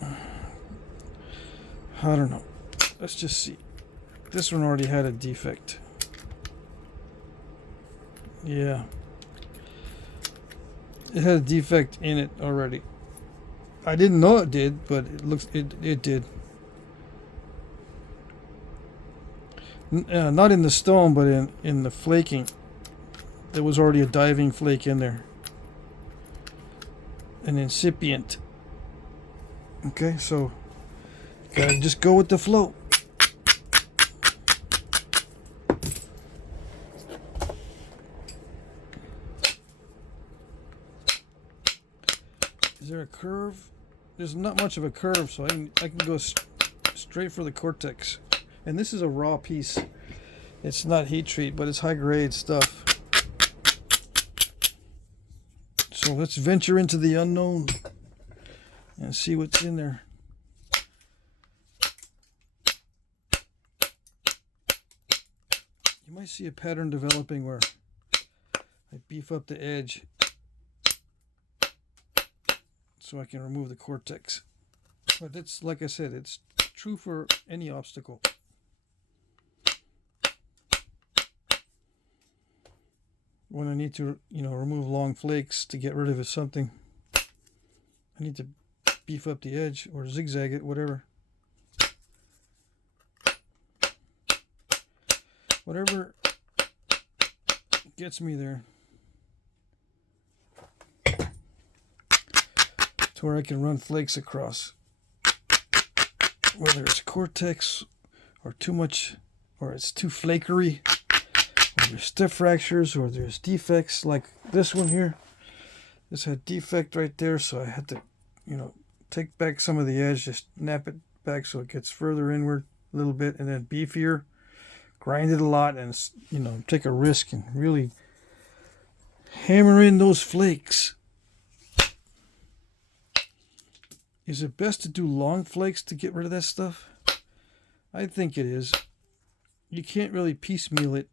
I don't know. Let's just see. This one already had a defect. Yeah. It had a defect in it already. I didn't know it did, but it did. Not in the stone, but in the flaking. There was already a diving flake in there. An incipient. Okay, so gotta just go with the flow. Is there a curve? There's not much of a curve, so I can go straight for the Cortex. And this is a raw piece. It's not heat treat, but it's high grade stuff. So let's venture into the unknown and see what's in there. You might see a pattern developing where I beef up the edge so I can remove the Cortex. But it's, like I said, it's true for any obstacle. When I need to, remove long flakes to get rid of something, I need to beef up the edge or zigzag it, whatever. Whatever gets me there. To where I can run flakes across. Whether it's Cortex or too much, or it's too flakery, or there's stiff fractures, or there's defects like this one here. This had defect right there, so I had to, take back some of the edge, just snap it back so it gets further inward a little bit, and then beefier, grind it a lot, and take a risk and really hammer in those flakes. Is it best to do long flakes to get rid of that stuff? I think it is. You can't really piecemeal it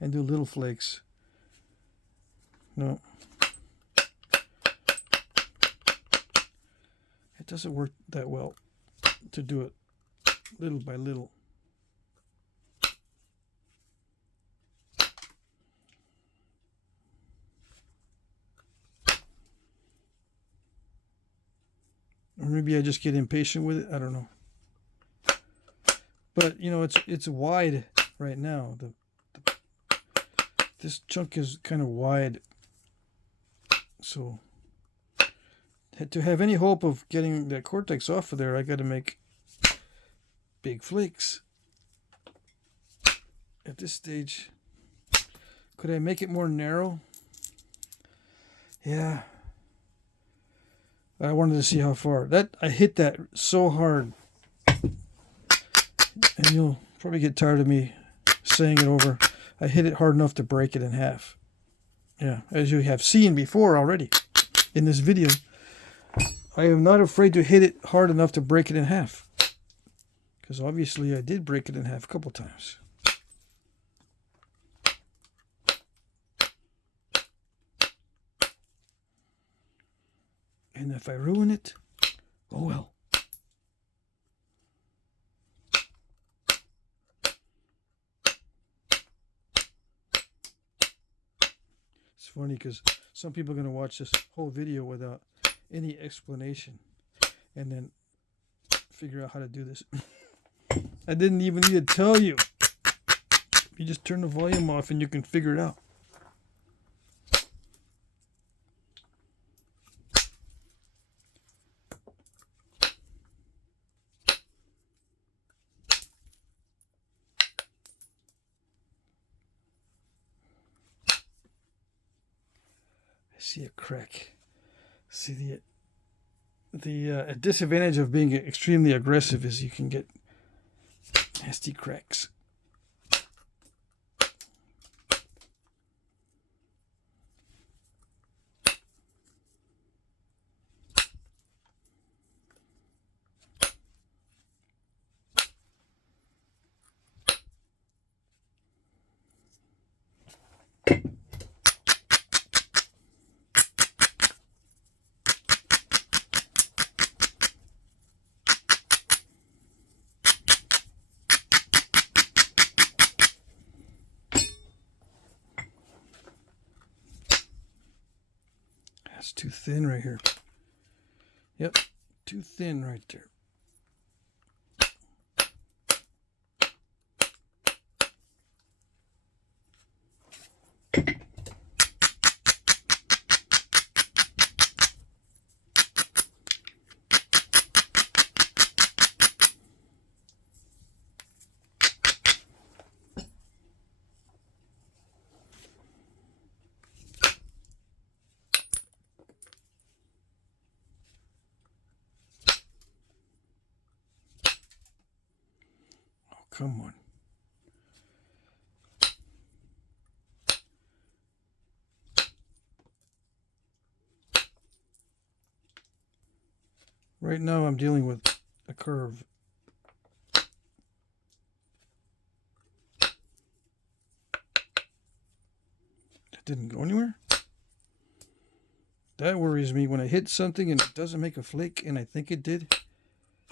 and do little flakes. No. It doesn't work that well to do it little by little. Or maybe I just get impatient with it. I don't know. But it's wide right now. This chunk is kind of wide, so to have any hope of getting that Cortex off of there, I got to make big flakes. At this stage, could I make it more narrow? Yeah. I wanted to see how far. I hit that so hard. And you'll probably get tired of me saying it over. I hit it hard enough to break it in half. Yeah, as you have seen before already in this video. I am not afraid to hit it hard enough to break it in half. Because obviously I did break it in half a couple times. And if I ruin it, oh well. It's funny because some people are going to watch this whole video without any explanation and then figure out how to do this. I didn't even need to tell you. You just turn the volume off and you can figure it out. See a crack. See the disadvantage of being extremely aggressive is you can get nasty cracks. That's too thin right here. Yep, too thin right there. Come on. Right now I'm dealing with a curve. That didn't go anywhere. That worries me when I hit something and it doesn't make a flake, and I think it did.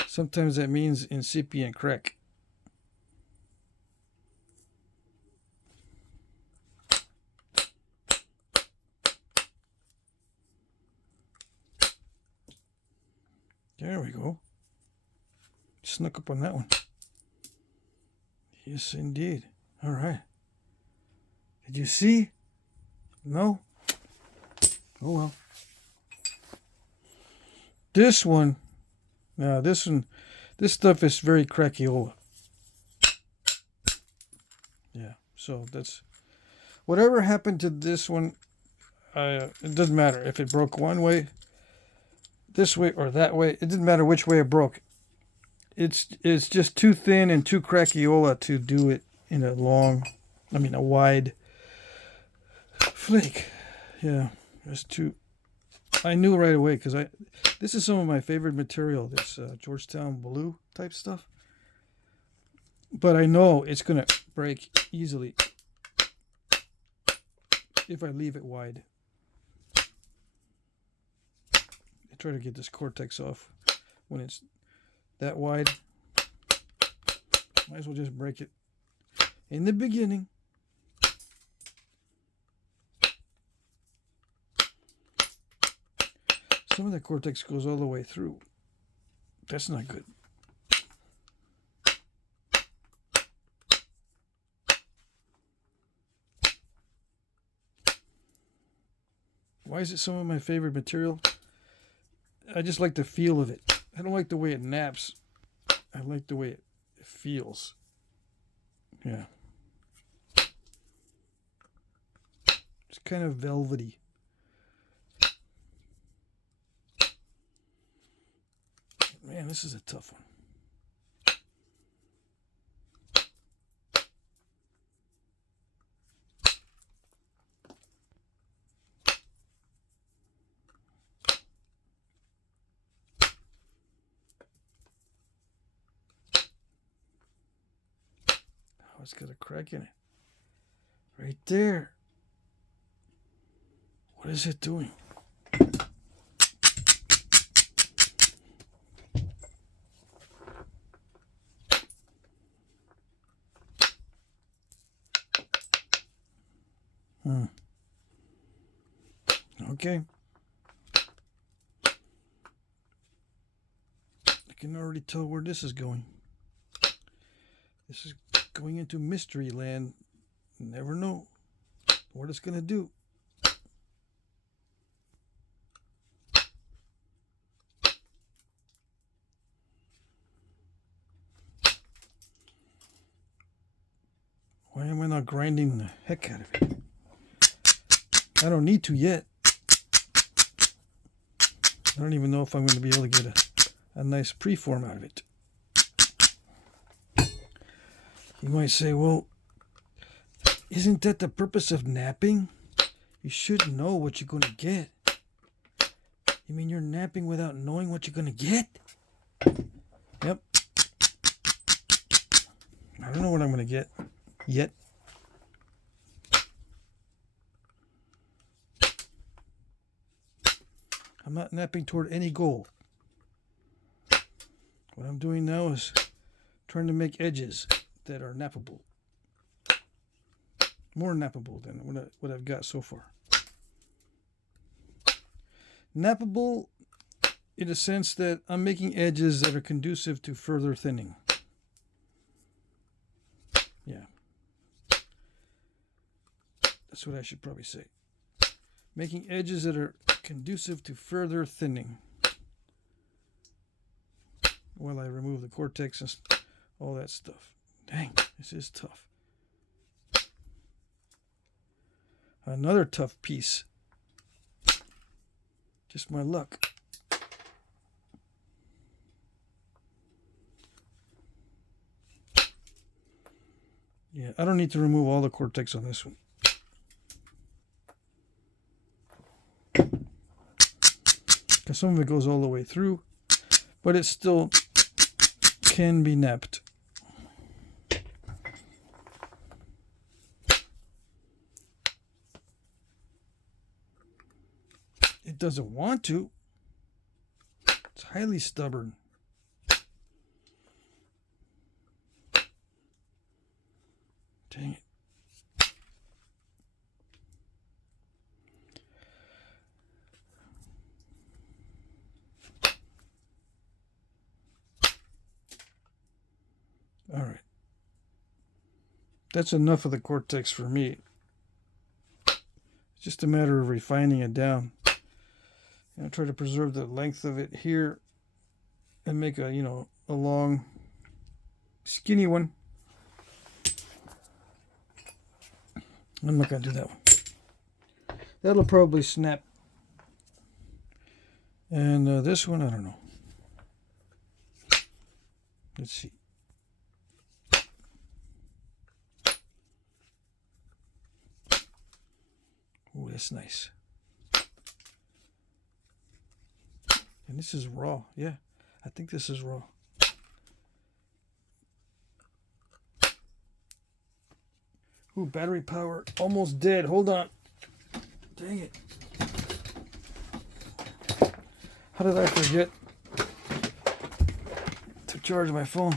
Sometimes that means incipient crack. we go. Snuck up on that one. Yes, indeed. All right. Did you see? No? Oh, well. This one, this stuff is very crackiola. Yeah, so that's, whatever happened to this one, it doesn't matter if it broke one way, this way, or that way. It didn't matter which way it broke. It's just too thin and too crackiola to do it in a wide flake. Yeah, it's too. I knew right away because this is some of my favorite material. This Georgetown blue type stuff. But I know it's gonna break easily if I leave it wide. I try to get this Cortex off when it's that wide. Might as well just break it in the beginning. Some of the Cortex goes all the way through. That's not good. Why is it some of my favorite material? I just like the feel of it. I don't like the way it naps. I like the way it feels. Yeah. It's kind of velvety. Man, this is a tough one. Oh, it's got a crack in it. Right there. What is it doing? Okay. I can already tell where this is going. This is going into mystery land. You never know what it's going to do. Why am I not grinding the heck out of it? I don't need to yet. I don't even know if I'm going to be able to get a nice preform out of it. You might say, well, isn't that the purpose of knapping? You should know what you're going to get. You mean you're knapping without knowing what you're going to get? Yep. I don't know what I'm going to get yet. I'm not knapping toward any goal. What I'm doing now is trying to make edges that are nappable. More nappable than what I've got so far. Nappable in a sense that I'm making edges that are conducive to further thinning. Yeah. That's what I should probably say. Making edges that are conducive to further thinning. While I remove the Cortex and all that stuff. Dang, this is tough. Another tough piece. Just my luck. Yeah, I don't need to remove all the Cortex on this one. Because some of it goes all the way through, but it still can be napped. It doesn't want to. It's highly stubborn. Dang it. All right. That's enough of the Cortex for me. It's just a matter of refining it down. And I'll try to preserve the length of it here and make a, a long, skinny one. I'm not going to do that one. That'll probably snap. And this one, I don't know. Let's see. Oh, that's nice. And this is raw. Yeah, I think this is raw. Ooh, battery power almost dead. Hold on. Dang it. How did I forget to charge my phone?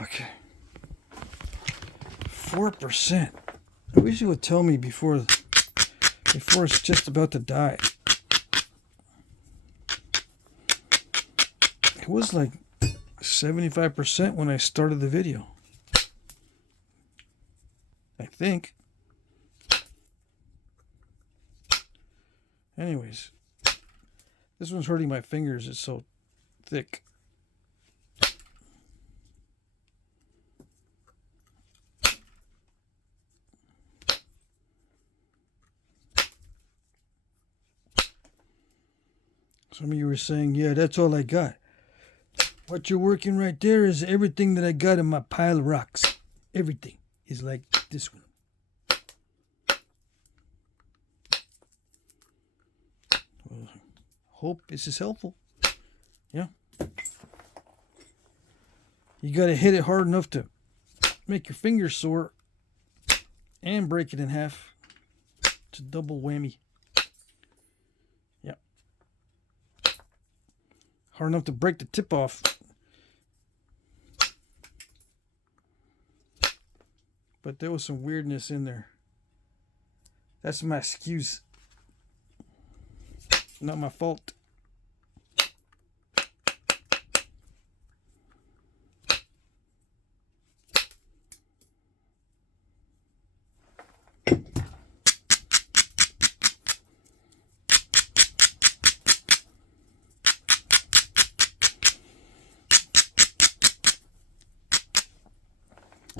Okay. 4%. I wish you would tell me before it's just about to die. It was like 75% when I started the video. I think. Anyways, this one's hurting my fingers. It's so thick. Some of you were saying, yeah, that's all I got. What you're working right there is everything that I got in my pile of rocks. Everything is like this one. Well, hope this is helpful. Yeah. You got to hit it hard enough to make your fingers sore and break it in half. It's a double whammy. Yeah. Hard enough to break the tip off. But there was some weirdness in there. That's my excuse. Not my fault.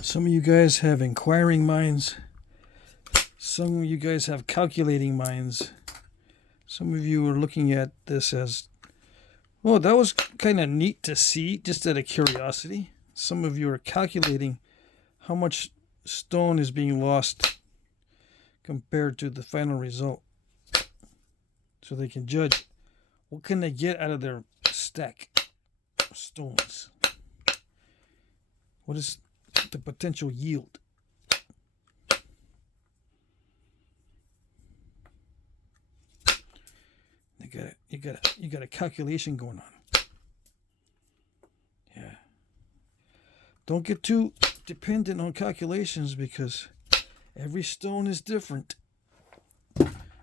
Some of you guys have inquiring minds. Some of you guys have calculating minds. Some of you are looking at this as, oh, that was kind of neat to see, just out of curiosity. Some of you are calculating how much stone is being lost compared to the final result. So they can judge what can they get out of their stack of stones. What is the potential yield? You got a calculation going on. Yeah. Don't get too dependent on calculations because every stone is different.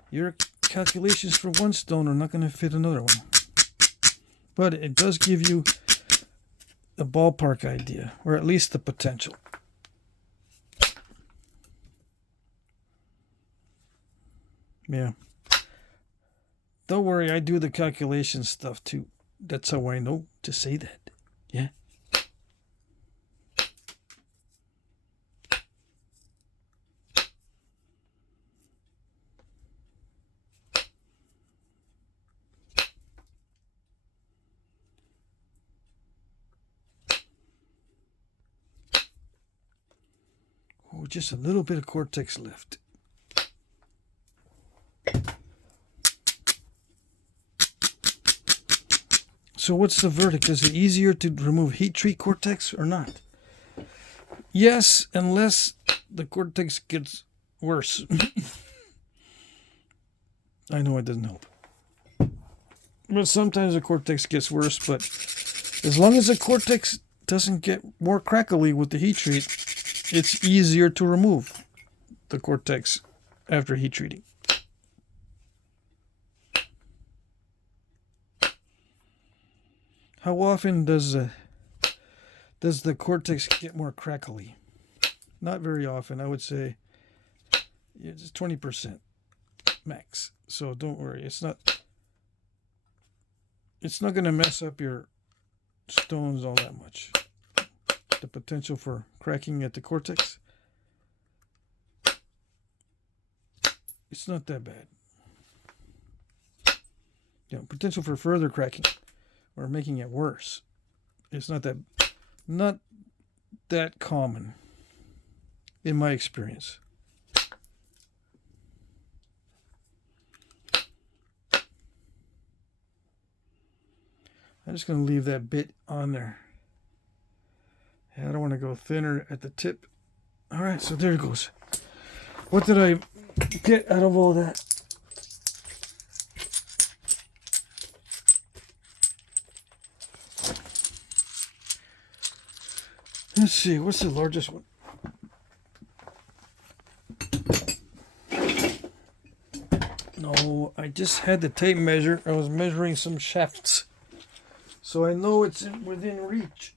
Your calculations for one stone are not going to fit another one. But it does give you a ballpark idea, or at least the potential. Yeah. Don't worry, I do the calculation stuff too. That's how I know to say that. Yeah. Oh, just a little bit of Cortex left. So what's the verdict? Is it easier to remove heat treat Cortex or not? Yes, unless the Cortex gets worse. I know it doesn't help. But sometimes the Cortex gets worse, but as long as the Cortex doesn't get more crackly with the heat treat, it's easier to remove the Cortex after heat treating. How often does does the Cortex get more crackly. Not very often. I would say it's 20% max. So don't worry. It's not going to mess up your stones all that much. The potential for cracking at the Cortex, it's not that bad. You know, potential for further cracking or making it worse, it's not that common in my experience. I'm just going to leave that bit on there. I don't want to go thinner at the tip. All right, so there it goes. What did I get out of all that? Let's see, what's the largest one? No, I just had the tape measure. I was measuring some shafts. So I know it's within reach.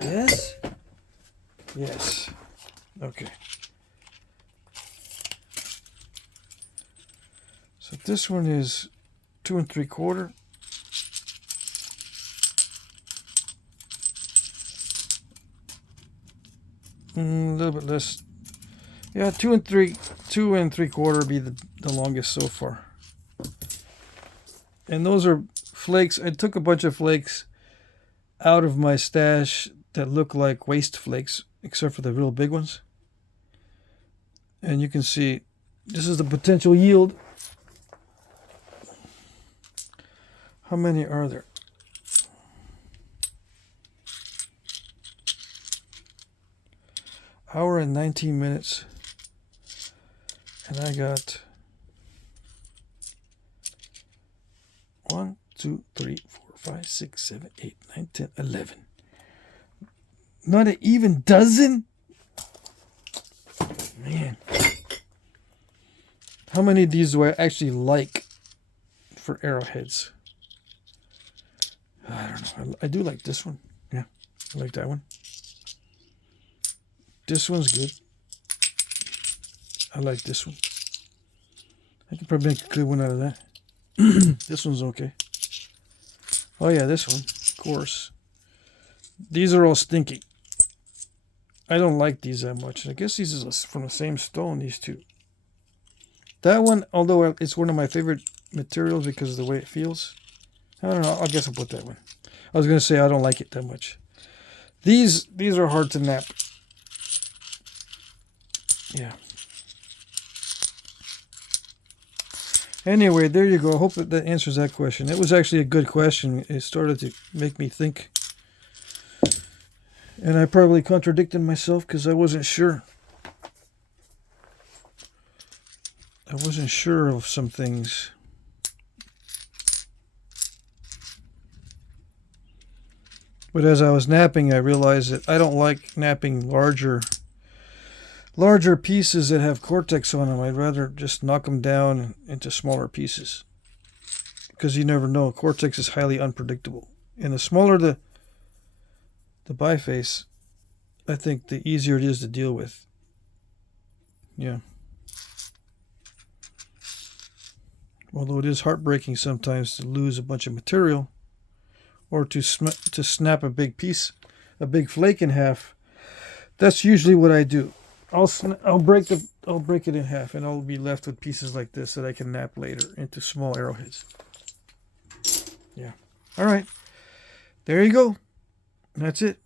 Yes? Yes. Okay. So this one is 2 3/4. A little bit less. Yeah, 2 3/4 would be the longest so far. And those are flakes. I took a bunch of flakes out of my stash that look like waste flakes, except for the real big ones. And you can see this is the potential yield. How many are there? Hour and 19 minutes. And I got 1, 2, 3, 4, 5, 6, 7, 8, 9, 10, 11. Not an even dozen? Man. How many of these do I actually like for arrowheads? I don't know. I do like this one. Yeah, I like that one. This one's good. I like this one. I can probably make a good one out of that. This one's okay. Oh yeah, this one, of course. These are all stinky. I don't like these that much. I guess these are from the same stone, these two. That one, although it's one of my favorite materials because of the way it feels. I don't know. I guess I'll put that one. I was going to say I don't like it that much. These are hard to knap. Yeah. Anyway, there you go. I hope that answers that question. It was actually a good question. It started to make me think. And I probably contradicted myself because I wasn't sure. I wasn't sure of some things. But as I was knapping, I realized that I don't like knapping larger pieces that have Cortex on them. I'd rather just knock them down into smaller pieces. Because you never know. Cortex is highly unpredictable. And the smaller the biface, I think the easier it is to deal with. Yeah. Although it is heartbreaking sometimes to lose a bunch of material or to snap a big piece, a big flake in half. That's usually what I do. I'll break it in half, and I'll be left with pieces like this that I can knap later into small arrowheads. Yeah. All right. There you go. That's it.